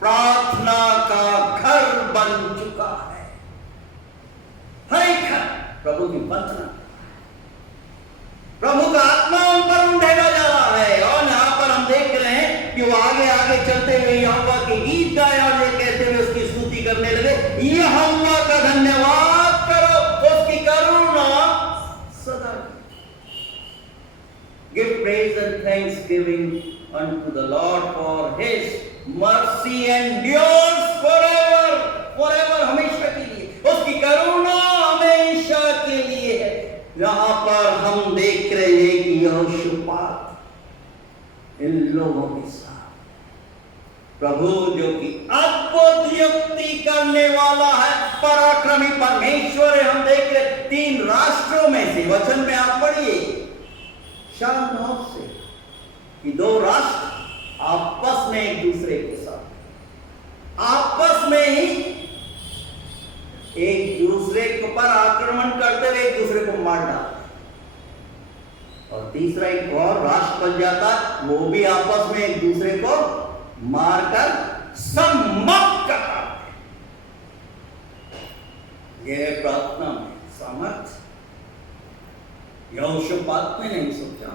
प्रार्थना का घर बन चुका है। हर एक घर प्रभु की वंदना, प्रभु का आत्मा उन पर उंडेला जा रहा है। और यहां पर हम देख रहे हैं कि वो आगे आगे चलते हुए यहोवा के गीत गाए और ये कहते हुए उसकी स्तुति करने लगे, यहोवा का धन्यवाद करो, उसकी करुणा सदा। Give praise and thanksgiving unto the Lord, for His mercy endures forever, forever, हमेशा के लिए, उसकी करुणा हमेशा के लिए है। यहाँ पर हम देख रहे हैं कि यहोशापात इन लोगों के साथ प्रभु जो कि अद्भुत युक्ति करने वाला है, पराक्रमी परमेश्वर है। हम देख रहे 3 राष्ट्रों में से, वचन में आप पढ़िए शानदार से, कि 2 राष्ट्र आपस में एक दूसरे के साथ, आपस में ही एक दूसरे पर आक्रमण करते हुए एक दूसरे को मार डालते, और तीसरा एक और राष्ट्र बन जाता, वो भी आपस में एक दूसरे को मारकर समाप्त करता। यह प्रार्थना में सामर्थ यहोशापात ने नहीं सोचा,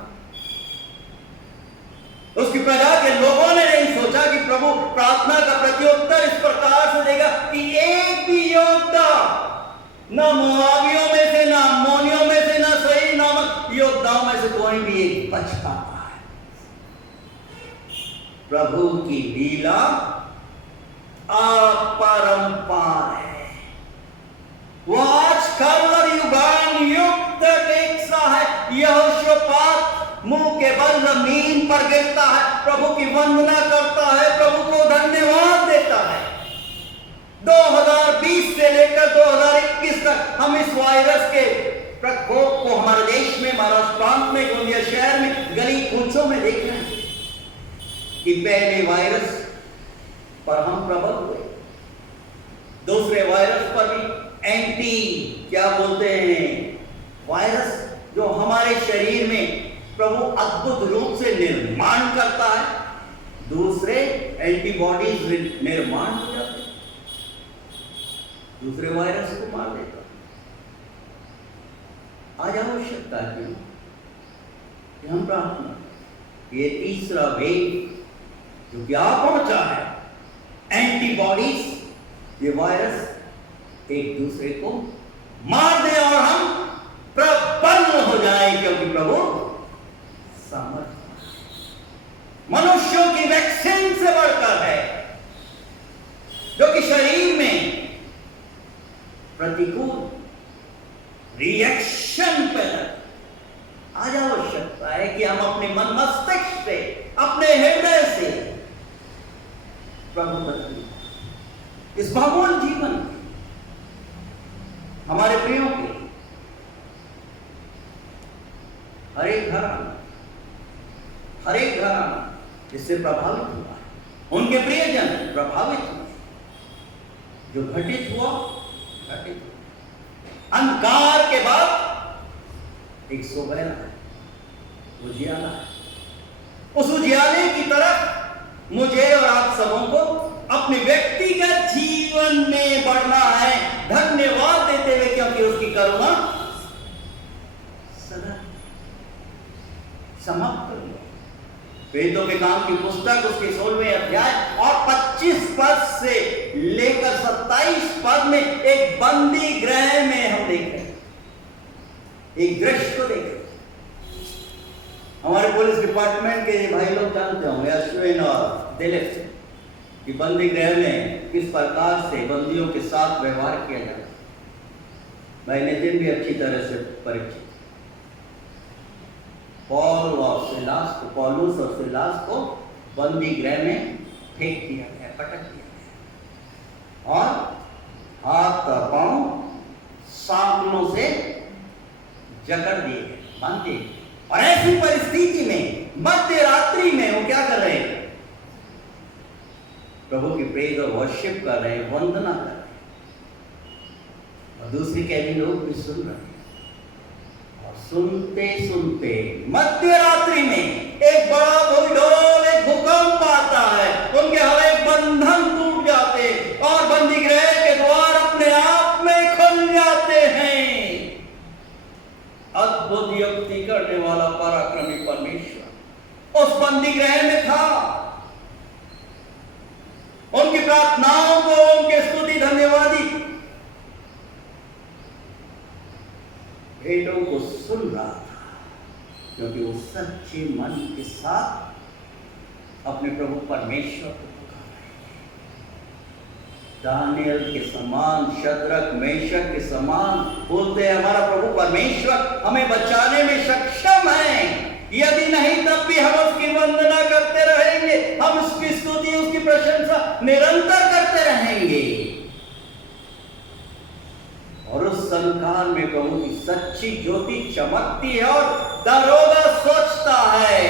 उसकी प्रजा के लोगों ने नहीं सोचा कि प्रभु प्रार्थना का प्रत्युत्तर इस प्रकार से देगा कि एक भी योद्धा, न मोआबियों में से, न अम्मोनियों में से, न सही नामक योद्धाओं में से कोई भी एक बच पाता है। प्रभु की लीला अपरंपार है, वो आज कल और युगान युग तक एक सा है। यहोशापात मुंह के बल जमीन पर गिरता है, प्रभु की वंदना करता है, प्रभु को धन्यवाद देता है। 2020 से लेकर 2021 तक हम इस वायरस के प्रकोप को हमारे देश में, महाराष्ट्र प्रांत में, गोंदिया शहर में, गली कूचों में देख रहे हैं कि पहले वायरस पर हम प्रबल हुए, दूसरे वायरस पर भी एंटी क्या बोलते हैं वायरस, जो हमारे शरीर में प्रभु अद्भुत रूप से निर्माण करता है, दूसरे एंटीबॉडीज निर्माण हो जाते हैं, दूसरे वायरस को मार देता है। आज आवश्यकता है कि हम प्रार्थना, ये तीसरा वेग जो क्या पहुंचा है, एंटीबॉडीज, ये वायरस एक दूसरे को मार दे और हम प्रबल हो जाए, क्योंकि प्रभु सामर्थ्य मनुष्यों की वैक्सीन से बढ़कर है, जो कि शरीर में प्रतिकूल रिएक्शन पैदा। आज आवश्यकता है कि हम अपने मन मस्तिष्क घराना इससे प्रभावित हुआ, उनके प्रियजन प्रभावित हुए। जो घटित हुआ घटित हुआ। अंधकार के बाद एक सुबह उजियाला है। उस उजियाले की तरफ मुझे और आप सबों को अपने व्यक्तिगत जीवन में बढ़ना है, धन्यवाद देते हुए, क्योंकि उसकी करुणा सदा समाप्त कर दिया। वेदों के काम की पुस्तक उसके 16वें अध्याय और 25 पद से लेकर 27 पद में एक बंदी गृह में हम देख रहे हैं, एक दृश्य को देख रहे हैं। हमारे पुलिस डिपार्टमेंट के भाई लोग जानते होंगे, अश्विन और दिलीप, कि बंदी गृह में किस प्रकार से बंदियों के साथ व्यवहार किया जाता है। भाई नितिन भी अच्छी तरह से परिचित। पौलुस और सिलास को बंदी गृह में फेंक दिया गया, पटक दिया गया और हाथ और पांव सांकलों से जकड़ दिए गए, बांध दिए गए। और ऐसी परिस्थिति में मध्य रात्रि में वो क्या कर रहे हैं? प्रभु की प्रेज और वर्शिप कर रहे हैं, वंदना कर रहे हैं। और दूसरी कैदी लोग भी सुन रहे हैं। और सुनते सुनते मध्य रात्रि में एक बड़ा भूडोल, एक भूकंप आता है, उनके हर एक बंधन टूट जाते और बंदी गृह के द्वार अपने आप में खुल जाते हैं। अद्भुत युक्ति करने वाला पराक्रमी परमेश्वर उस बंदी गृह में था। उनकी प्रार्थनाओं को, उनके स्तुति धन्यवादी भेंटों को सुन रहा था, क्योंकि वो सच्चे मन के साथ अपने प्रभु परमेश्वर को पुकार रहे थे। दानियल के समान, शद्रक मेशक के समान बोलते हैं, हमारा प्रभु परमेश्वर हमें बचाने में सक्षम है। यदि नहीं तब भी हम उसकी वंदना करते रहेंगे, हम उसकी स्तुति, उसकी प्रशंसा निरंतर करते रहेंगे। और उस संसार में प्रभु की सच्ची ज्योति चमकती है और दरोगा सोचता है,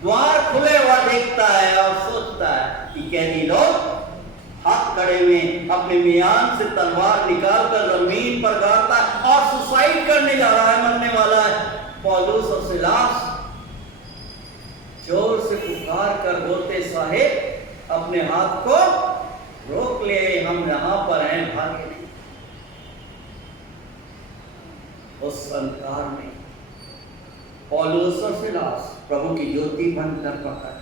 द्वार खुले हुआ देखता है और सोचता है कि कैदी लोग हाथ खड़े में अपने मियान से तलवार निकालकर जमीन पर गाड़ता है और सुसाइड करने जा रहा है, मरने वाला है। पौलुस और सिलास जोर से पुकार कर बोलते, साहेब अपने हाथ को रोक ले, हम यहां पर हैं, भागे नहीं। उस अंधकार में पौलुस और सिलास प्रभु की ज्योति बंद कर पकड़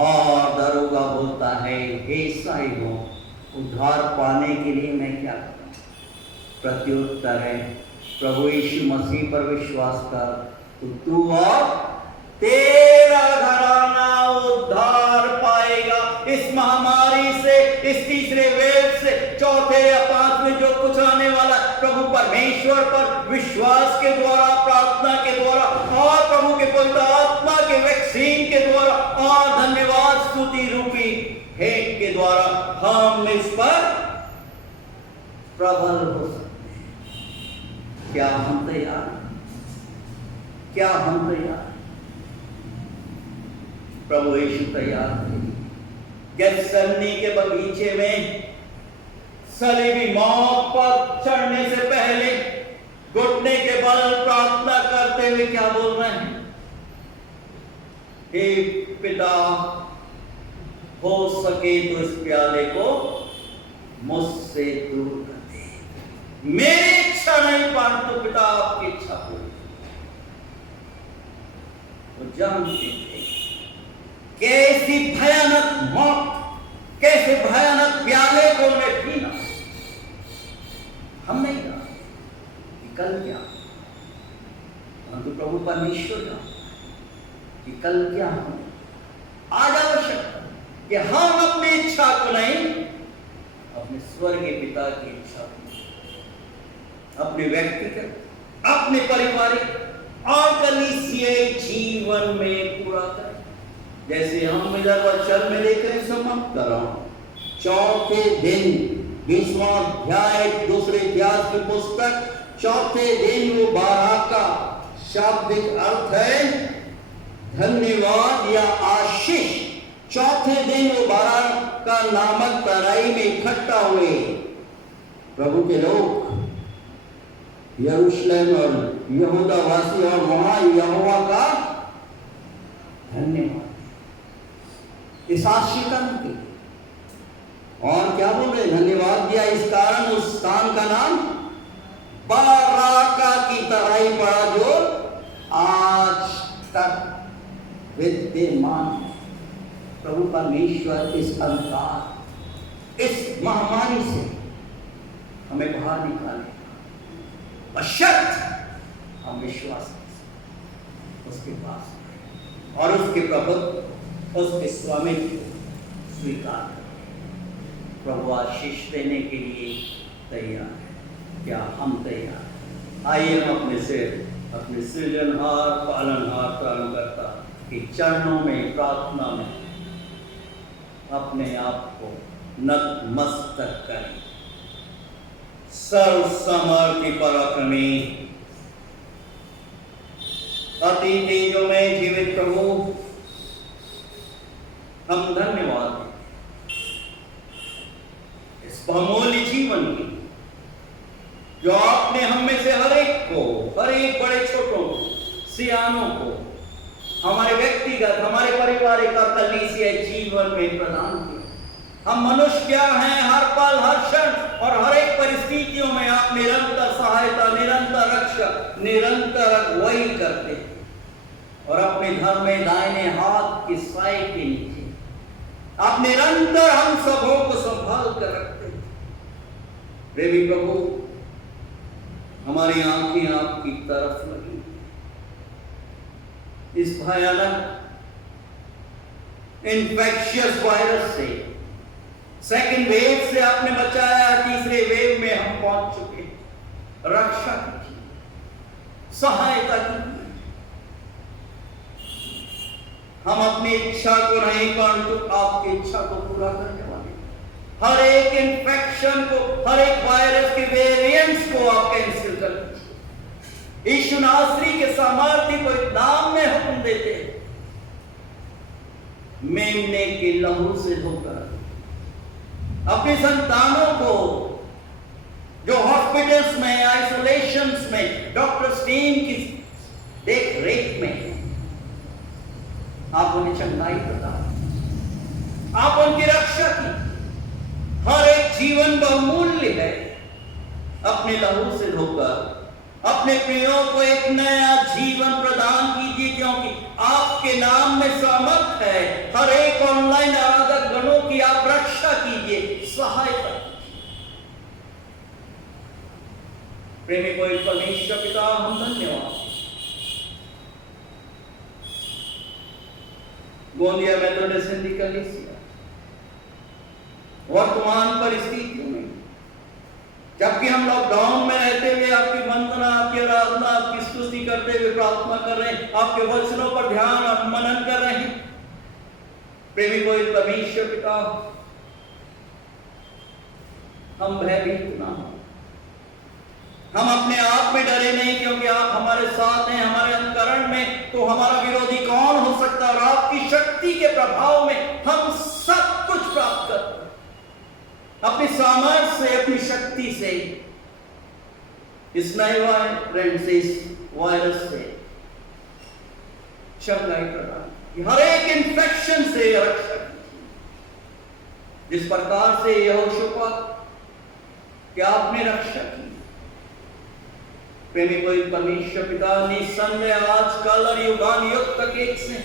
और दरोगा बोलता है, हे साहिबों, उद्धार पाने के लिए मैं क्या करूं? प्रत्युत्तर है, प्रभु यीशु मसीह पर विश्वास कर, तो तू और तेरा घराना उद्धार पाएगा। इस महामारी से, इस तीसरे वेव से, चौथे या पांचवें जो कुछ आने वाला, प्रभु परमेश्वर पर विश्वास के द्वारा, प्रार्थना के द्वारा और प्रभु के पवित्र आत्मा के वैक्सीन के द्वारा और धन्यवाद स्तुति रूपी भेंट के द्वारा हम इस पर प्रबल हो सकते हैं। क्या हम तैयार? क्या हम तैयार? प्रभु यीशु तैयार थे। गेत्सेमनी के बगीचे में सलीबी मौत पर चढ़ने से पहले घुटने के बल प्रार्थना करते हुए क्या बोल रहे हैं? हे पिता, हो सके तो इस प्याले को मुझसे दूर कर दे, मेरी इच्छा नहीं परंतु पिता आपकी इच्छा पूरी। वो जानते थे कैसी भयानक मौत, कैसे भयानक प्याले को उन्हें पीना। हम नहीं जानते कि कल क्या, परंतु प्रभु परमेश्वर जानता कि कल क्या हो। आज आवश्यकता कि हम अपनी इच्छा को नहीं, अपने स्वर्गीय पिता की इच्छा को अपने व्यक्तिगत, अपने पारिवारिक और कलीसियाई जीवन में पूरा करें। जैसे हम इधर वचन में देख रहे हैं, समाप्त कर रहा हूं। चौथे दिन 20वां अध्याय, दूसरे इतिहास की पुस्तक, चौथे दिन वो 12 का शाब्दिक अर्थ है धन्यवाद या आशीष। चौथे दिन वो बाराका नामक तराई में इकट्ठा हुए प्रभु के लोग, यरूशलेम और यहूदा वासी, और वहां यहोवा का धन्यवाद इस आशीर्वाद के। और क्या बोल रहे? धन्यवाद दिया। इस कारण उस स्थान का नाम बाराका की तराई पड़ा, जो आज तक विद्यमान है। प्रभु परमेश्वर इस अंधकार, इस महामारी से हमें बाहर निकाले, बशर्ते हम विश्वास उसके पास और उसके प्रभुत्व, उसके स्वामित्व स्वीकार करें। प्रभु आशीष देने के लिए तैयार है। क्या हम तैयार हैं? आइए हम अपने सृजनहार, पालनहार, प्राणकर्ता के चरणों में, प्रार्थना में अपने आप को नतमस्तक करें। सर्व समर्थी पराक्रमी, अति तेजो में जीवित प्रभु, हम धन्यवाद देते इस बहुमूल्य जीवन की, जो आपने हम में से हर एक को, हर एक बड़े छोटों को, सियानों को, हमारे व्यक्तिगत, हमारे पारिवारिक और कलीसिया जीवन में प्रदान किया। हम मनुष्य क्या हैं? हर पल, हर क्षण और हर एक परिस्थितियों में आप निरंतर सहायता, निरंतर रक्षा, निरंतर अगुवाई करते हैं। और अपने घर में दाहिने हाथ की साए के नीचे आप निरंतर हम सबों को संभाल कर रखते हैं। प्रेमी प्रभु, हमारी आंखें आपकी तरफ लगी। इस भयानक इन्फेक्शियस वायरस से, सेकेंड वेव से आपने बचाया, तीसरे वेव में हम पहुंच चुके। रक्षा कीजिए, सहायता कीजिए। हम अपनी इच्छा को नहीं, परंतु आपकी इच्छा को पूरा करने वाले, हर एक इन्फेक्शन को, हर एक वायरस के वेरिएंट्स को आप कैंसिल कर दीजिए। यीशु नासरी के सामर्थ्य को नाम में हुक्म देते हैं, मेमने के लहू से धोकर अपने संतानों को, जो हॉस्पिटल्स में, आइसोलेशंस में, डॉक्टर टीम की देख रेख में, आप उन्हें चंगाई प्रदान, आप उनकी रक्षा की। हर एक जीवन बहुमूल्य है। अपने लहू से धोकर अपने प्रियों को एक नया जीवन प्रदान कीजिए, क्योंकि आपके नाम में सामर्थ है। हर एक ऑनलाइन आराधक गणों की आप रक्षा कीजिए, सहायता कीजिए। प्रेमी को एक परमेश्वर पिता, हम धन्यवाद। गोंदिया मेथोडिस्ट हिंदी कलीसिया वर्तमान परिस्थितियों में, जबकि हम लॉकडाउन में रहते हुए आपकी वंदना, आपकी आराधना, आपकी स्तुति करते हुए प्रार्थना कर रहे हैं, आपके वचनों पर ध्यान और मनन कर रहे हैं। प्रेमी को एक परमेश्वर पिता, हम भयभीत ना हो, हम अपने आप में डरे नहीं, क्योंकि आप हमारे साथ हैं। हमारे अंतकरण में तो हमारा विरोधी कौन हो सकता है? और आपकी शक्ति के प्रभाव में हम सब कुछ प्राप्त करते हैं। अपनी सामर्थ्य से, अपनी शक्ति से, इस नए वायरस से, इस वायरस से चंगाई प्रदान, हर एक इन्फेक्शन से रक्षा, जिस प्रकार से यहोशूआपत कि आपने रक्षा की। प्रेमी कोई परमेश्वर पिता, निसंदेह आज, कल और युगान युग तक एक से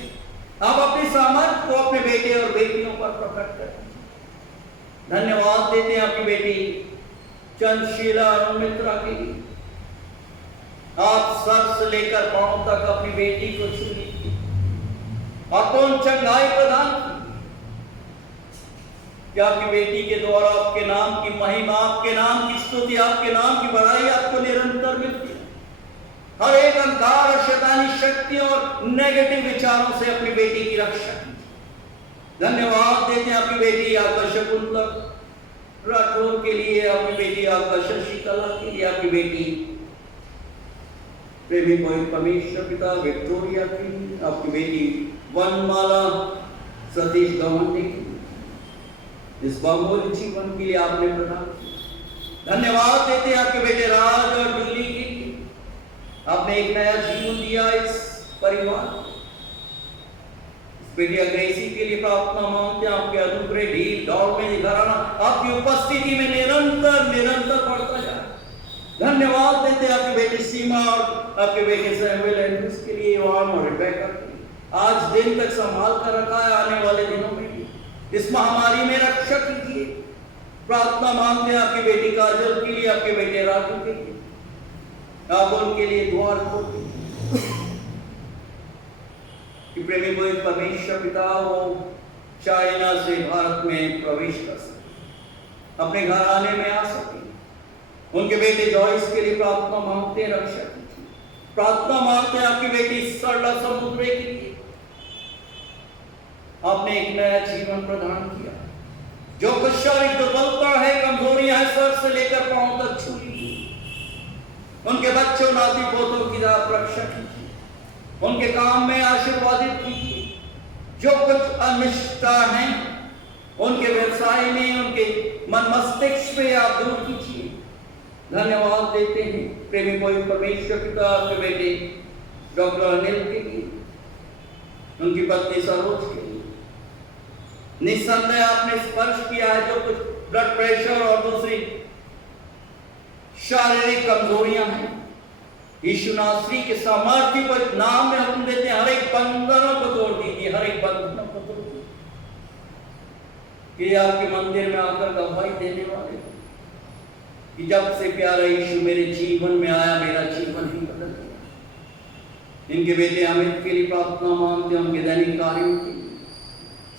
आप अपनी सामर्थ को अपने बेटे और बेटियों पर प्रकट करें। धन्यवाद देते हैं आपकी बेटी चंद्रशीला और मित्रा के लिए। आप सर से लेकर पांव तक अपनी बेटी को छू लीजिए, आपको चंगाई प्रदान की। कि आपकी बेटी के द्वारा आपके नाम की महिमा, आपके नाम की स्तुति, आपके नाम की बड़ाई आपको निरंतर मिलती है। हर एक अंधकार और शैतानी शक्तियों और नेगेटिव विचारों से अपनी बेटी की रक्षा की। धन्यवाद देते हैं आपकी बेटी आकर्षक राठौर के लिए, आपकी बेटी आकर्षक शीतला के लिए, आपकी बेटी प्रेमी पवित्र परमेश्वर पिता विक्टोरिया की, आपकी बेटी वनमाला सतीश गवांडे की इस बहुमूल्य जीवन के लिए आपने प्रदान किया। धन्यवाद देते हैं आपके बेटे राज और जूली के लिए, आपने एक नया जीवन दिया इस परिवार को। इस बेटिया ग्रेसी के लिए प्रार्थना मांगते हैं, आपके अनुग्रह ढील दौड़ में घराना आपकी उपस्थिति में निरंतर बढ़ता जाए। धन्यवाद देते हैं आपके बेटी सीमा और आपके बेटे सैमुअल एंड्रूस के लिए, योआन और रिबेका के लिए। आज दिन तक संभाल कर रखा है, आने वाले दिनों में भी इस महामारी में रक्षा कीजिए। प्रार्थना मांगते हैं आपकी बेटी काजल के लिए, आपके बेटे राजू के लिए, आप उनके लिए द्वार खोलिए कि प्रेमी पवित्र परमेश्वर पिता वो चाइना से भारत में प्रवेश कर सके, अपने घर आने में आ सके। उनके बेटे जॉयस के लिए प्रार्थना मांगते हैं, रक्षा कीजिए। प्रार्थना मांगते हैं आपकी बेटी सरला समुद्रे के लिए, आपने एक नया जीवन प्रदान किया। जो कुछ शारीरिक दुर्बलता है, कमजोरियां हैं, सर से लेकर पांव तक छू लीजिए। उनके बच्चों नाती पोतों की आप रक्षा कीजिए, उनके काम में आशीर्वादित कीजिए। जो कुछ अनिष्टता है उनके व्यवसाय में, उनके मन मस्तिष्क पे आप दूर कीजिए। धन्यवाद देते हैं प्रेमी पवित्र परमेश्वर पिता आपके बेटे डॉक्टर अनिल के लिए, उनकी पत्नी सरोज के लिए। निस्संदेह आपने स्पर्श किया है जो कुछ ब्लड प्रेशर और दूसरी शारीरिक कमजोरियां हैं, यीशु नासरी के सामर्थ्य को नाम में हम देते हैं। हर एक बंधनों को तोड़ दीजिए, हर एक बंधनों को तोड़ दीजिए कि आपके मंदिर में आकर गवाही देने वाले कि जब से प्यारा यीशु मेरे जीवन में आया, मेरा जीवन ही बदल गया। इनके बेटे अमित के लिए प्रार्थना मांगते हैं, उनके दैनिक कार्यों की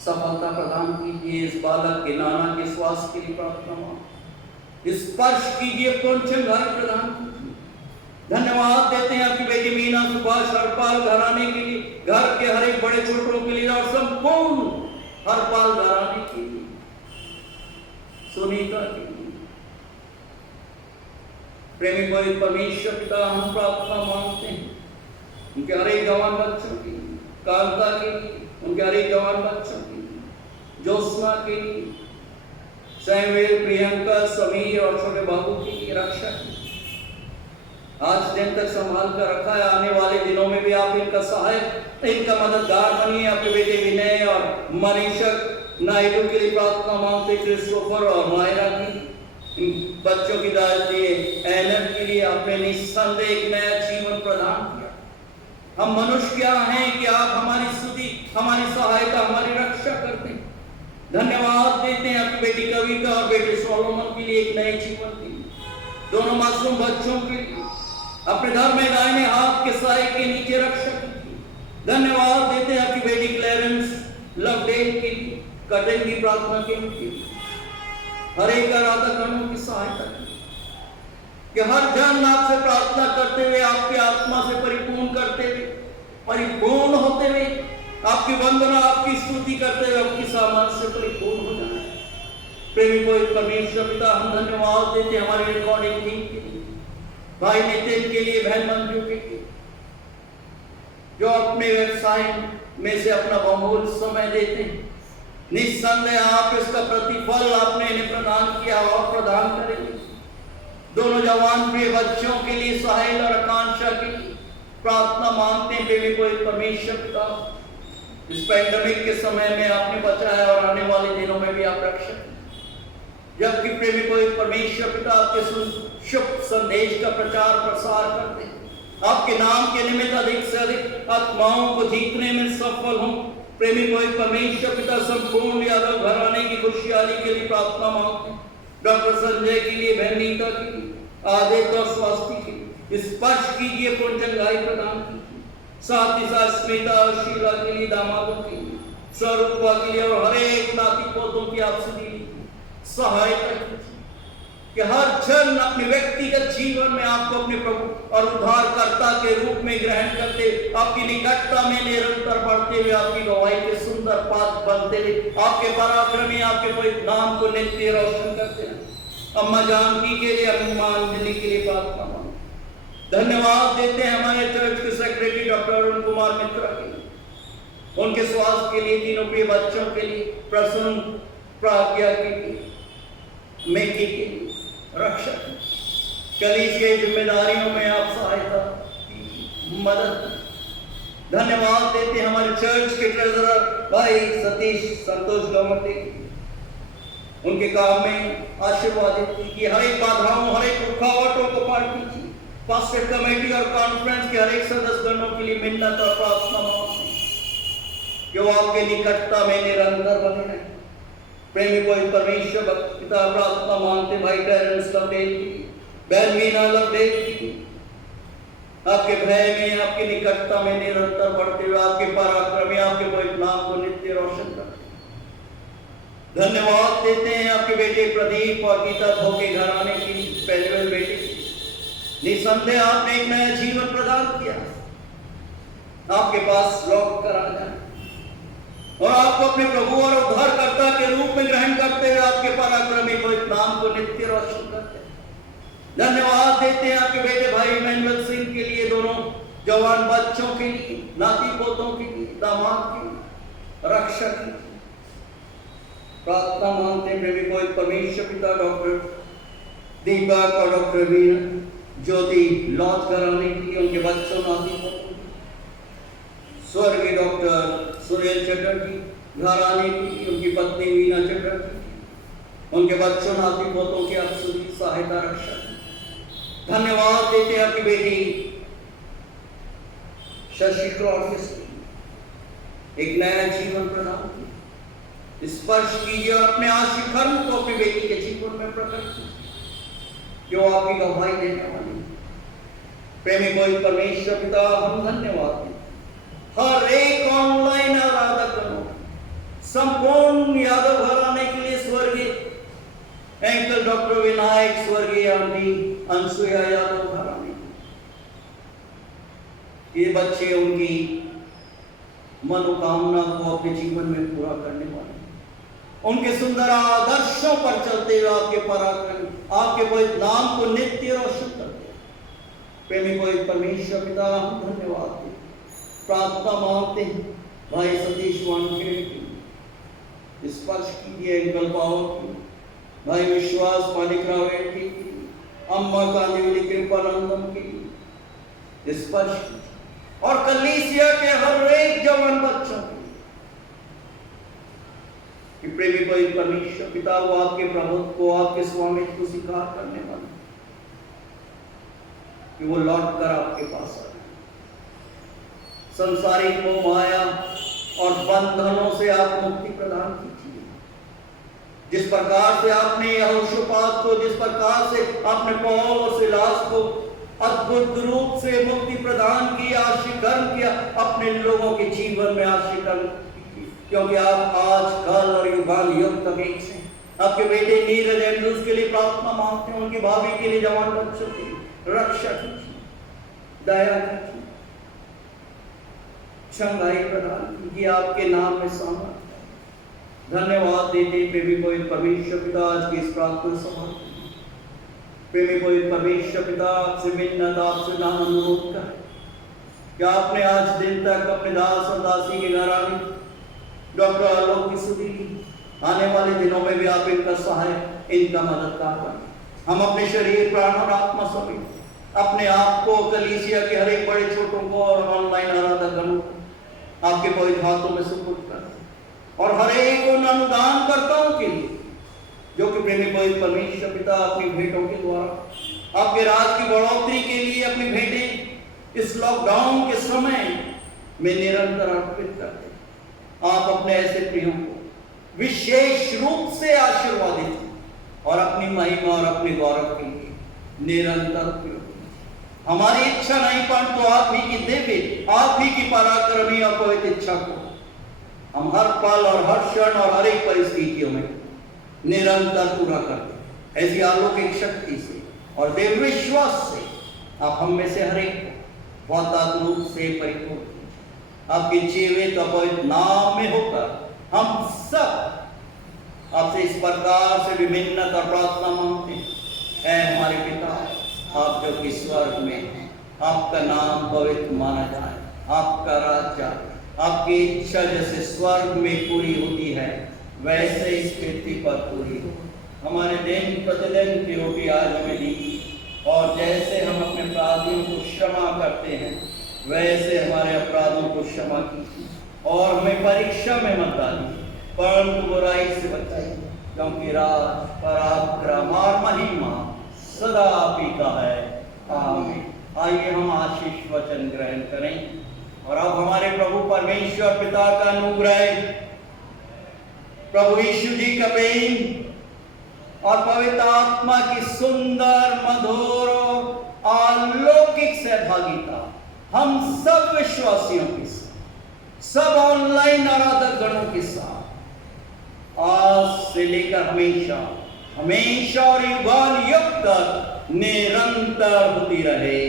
सफलता प्रदान कीजिए। इस बालक के नाना के स्वास्थ्य के लिए प्रार्थना मांगते, स्पर्श कीजिए, पुनः प्रदान कीजिए। धन्यवाद देते हैं आपकी बेटी मीना सुभाष हरपाल घराने के लिए, घर के हर एक बड़े छोटों के लिए और संपूर्ण हरपाल घराने के लिए, सुनीता के लिए। प्रेमी पवित्र परमेश्वर पिता हम प्रार्थना मांगते हैं उनके हर एक जवान बच्चों की, कांता के लिए, उनके हर एक जवान बच्चों की, ज्योत्सना के लिए, सैमुअल, प्रियंका, समीर और छोटे बाबू की रक्षा की। आज दिन तक संभाल कर रखा है, आने वाले दिनों में भी आप इनका सहायक, इनका मददगार बनिए। आपके बेटे विनय और मनीषक नायडू के लिए प्रार्थना मांगते, क्रिस्टोफर और मायरा की, बच्चों की दादी एनर के लिए आपने निस्संदेह एक नया जीवन प्रदान किया। हम मनुष्य क्या हैं कि आप हमारी स्तुति, हमारी सहायता, हमारी रक्षा करते हैं। धन्यवाद देते हैं आपकी बेटी कविता और बेटे सोलोमन के लिए एक नए जीवन के लिए, दोनों मासूम बच्चों के लिए अपने घर में दाहिने हाथ के साए के नीचे रक्षा कीजिए। धन्यवाद देते हैं आपकी बेटी क्लेरेंस लवडेल के लिए, कटन की प्रार्थना के लिए, हर एक आराधकों की सहायता कि हर जन आपसे प्रार्थना करते हुए, आपकी आत्मा से परिपूर्ण करते हुए, परिपूर्ण होते हुए, आपकी वंदना, आपकी स्तुति करते हुए आपकी सामर्थ्य से परिपूर्ण हो जाए। प्रेमी पवित्र परमेश्वर पिता हम धन्यवाद देते हैं हमारे रिकॉर्डिंग टीम के लिए, भाई नितिन के लिए, बहन मंजू के लिए, जो अपने व्यवसाय में से अपना बहुमूल्य समय देते हैं। निस्संदेह आप इसका प्रतिफल आपने इन्हें प्रदान किया और प्रदान करेंगे। दोनों जवान प्रिय बच्चों के लिए, साहिल और आकांक्षा के लिए प्रार्थना मांगते हैं। प्रेमी पवित्र परमेश्वर पिता इस पैंडेमिक के समय में आपने बचाया और आने वाले दिनों में भी आप रक्षा करें। जबकि प्रेमी पवित्र परमेश्वर पिता आपके शुभ संदेश का प्रचार प्रसार करते हैं, आपके नाम के निमित्त अधिक से अधिक आत्माओं को जीतने में सफल हों। प्रेमी पवित्र परमेश्वर पिता संपूर्ण यादव घराने की खुशहाली के लिए प्रार्थना मांगते हैं। डॉक्टर संजय के लिए, बहन नीता के लिए, आदित्य और स्वास्थ्य के लिए स्पर्श कीजिए, पुनर्चंगाई प्रदान कीजिए। साथ ही साथ स्मिता और शीला के लिए, दामादों के लिए, स्वरूपा के लिए और हर एक नाती पोतों की आपसे सहायता कीजिए कि हर जन अपने व्यक्तिगत जीवन में आपको अपने प्रभु और उद्धारकर्ता के रूप में ग्रहण करते, आपकी निकटता में निरंतर बढ़ते हुए, आपकी गवाही के सुंदर पात्र बनते हुए, आपके पराक्रमी, आपके पवित्र नाम को नित्य रोशन करते हैं। अम्मा जानकी के लिए, अम्मा अंजलि के लिए प्रार्थना मांगो। धन्यवाद देते हैं हमारे चर्च के सेक्रेटरी डॉक्टर अरुण कुमार मित्रा के लिए, उनके स्वास्थ्य के लिए, तीनों प्रिय बच्चों के लिए, प्रसून, प्राज्ञा के लिए, मेकी के लिए, रक्षा के लिए। कलीसिया की जिम्मेदारियों में आप सहायता मदद। धन्यवाद देते हैं हमारे चर्च के ट्रेजरर भाई सतीश संतोष गौमती, उनके काम में आशीर्वादित कीजिए, हर एक बाधाओं, हर एक रुकावटों को पार कीजिए। पास्टर कमेटी और कॉन्फ्रेंस के हर एक सदस्यगणों के लिए मिन्नत और प्रार्थना मांगते हैं कि वो आपके निकटता में निरंतर बने रहें। प्रेमी कोई परमेश्वर पिता प्रार्थना मांगते भाई टेरेंस लवडेल की, बहन मीना लवडेल की, आपके भय में, आपकी निकटता में निरंतर बढ़ते हुए आपके पराक्रमी, आपके पवित्र नाम को नित्य रोशन करते हैं। धन्यवाद देते हैं आपके बेटे प्रदीप और गीता धो के घराने की पहले बेटे की। निसंदेह आपने एक नया जीवन प्रदान किया, आपके पास लौट कर आ जाए और आपको अपने प्रभु और उद्धारकर्ता के रूप में ग्रहण करते हुए आपके पराक्रमी पवित्र नाम को नित्य रोशन करते हैं। धन्यवाद देते हैं आपके बेटे भाई मैनुअल सिंह के लिए, दोनों जवान बच्चों के लिए, नाती पोतों के लिए, दामाद के लिए, रक्षक के लिए। प्रार्थना मांगते हैं प्रेमी कोई परमेश्वर पिता डॉक्टर दीपक और डॉक्टर वीर ज्योति लौट कर आने के लिए, उनके बच्चों, नाती पोतों, स्वर्गीय डॉक्टर सुरेश चटर्जी घर आने के लिए, उनकी पत्नी वीना चटर्जी, उनके बच्चों, नाती पोतों की आप सभी सहायता रक्षा। धन्यवाद देते हैं आपकी बेटी शशि क्रॉस, एक नया जीवन प्रदान किया। स्पर्श कीजिए और अपने आशीर्वाद को अपनी बेटी के जीवन में प्रकट कीजिए, जो आपकी गवाही देने वाली। प्रेमी कोई परमेश्वर पिता, हम धन्यवाद देते हर एक ऑनलाइन आराधक संपूर्ण यादव घराने के लिए, स्वर्गीय एंकल डॉक्टर विनायक, स्वर्गीय आंटी अंशुया यादव घराने, ये बच्चे उनकी मनोकामना को अपने जीवन में पूरा करने वाले, उनके सुंदर आदर्शों पर चलते हुए आपके पराक्रम, आपके पवित्र नाम को नित्य रोशन करते हैं। प्रेमी कोई परमेश्वर पिता, हम धन्यवाद देते, प्रार्थना मांगते हैं भाई सतीश वानखेड़े की, स्पर्श कीजिए एंकल पावर की, भाई विश्वास मालिक रावेल की, अम्मा कांदिवली कृपानंदन की, स्पर्श कीजिए और कलीसिया के हर एक जवान बच्चों की। प्रेमी कोई परमेश्वर पिता, वो आपके प्रभुत्व को, आपके स्वामित्व को स्वीकार करने वाले, कि वो लौट कर आपके पास आए, संसारिक मोह माया और बंधनों से आप मुक्ति प्रदान कीजिए। जिस प्रकार से आपने यहोशापात को, जिस प्रकार से आपने पौल और सिलास को अद्भुत रूप से मुक्ति प्रदान की, आशीर्वाद किया, अपने लोगों के जीवन में आशीर्वाद, क्योंकि आप आज, कल और युगान युग तक एक से। आपके बेटे नीरज एंड्रूज के लिए प्रार्थना मांगते हैं, उनकी भाभी के लिए, जवान बच्चों के लिए रक्षा कीजिए, दया कीजिए, क्षमाई प्रदान कीजिए, आपके नाम में सामर्थ्य। धन्यवाद देते प्रेमी पवित्र परमेश्वर पिता, आज की इस प्रार्थना सभा, प्रेमी पवित्र परमेश्वर पिता, आपसे मिन्नत, आपसे नाम अनुरोध कर कि आपने आज दिन तक अपने दास और दासी के घर आने डॉक्टर आलोक की सुधी, आने वाले दिनों में भी आप इनका सहाय, इनका मददगार बने। हम अपने शरीर, प्राण और आत्मा सभी अपने आप को, कलीसिया के हर एक बड़े छोटों को और ऑनलाइन आराधक गणों को आपके पवित्र हाथों में सुपुर्द कर, और हर एक उन अनुदान करताओं के लिए जो कि प्रेमी पवित्र परमेश्वर पिता अपनी भेंटों के द्वारा आपके राज की बढ़ोतरी के लिए अपनी भेंटें इस लॉकडाउन के समय में निरंतर अर्पित करते। आप अपने ऐसे प्रियों को विशेष रूप से आशीर्वादित और अपनी महिमा और अपने गौरव के लिए निरंतर उपयोग। हमारी इच्छा नहीं, परंतु आप ही की दिव्य, आप ही की पराक्रमी और पवित्र इच्छा को हम हर पल और हर क्षण और हर एक परिस्थितियों में निरंतर पूरा करते। ऐसी अलौकिक शक्ति से और देव विश्वास से आप हम में से हर एक को बहुत रूप से परिपूर्ण कीजिए। आपके जीवित और पवित्र नाम में होकर हम सब आपसे इस प्रकार से विभिन्नता और प्रार्थना मांगते हैं। ऐ हमारे पिता, आप जो कि स्वर्ग में हैं, आपका नाम पवित्र माना जाए, आपका राज्य, आपकी इच्छा जैसे स्वर्ग में पूरी होती है वैसे इस पृथ्वी पर पूरी हो। हमारे दिन प्रतिदिन की रोटी आज हमें दी, और जैसे हम अपने अपराधियों को क्षमा करते हैं वैसे हमारे अपराधों को क्षमा कीजिए, और हमें परीक्षा में मत डालिए परंतु बुराई से बचाइए, क्योंकि राज, पराक्रम और महिमा सदा आप ही का है। आमीन। आइए हम आशीष वचन ग्रहण करें, और अब हमारे प्रभु परमेश्वर पिता का अनुग्रह, प्रभु यीशु जी का प्रेम और पवित्र आत्मा की सुंदर, मधुर और अलौकिक सहभागिता हम सब विश्वासियों के साथ, सब ऑनलाइन आराधक गणों के साथ आज से लेकर हमेशा हमेशा और युगान युग तक निरंतर होती रहे।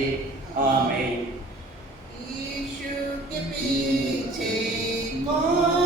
आमीन। यीशु के पीछे कौन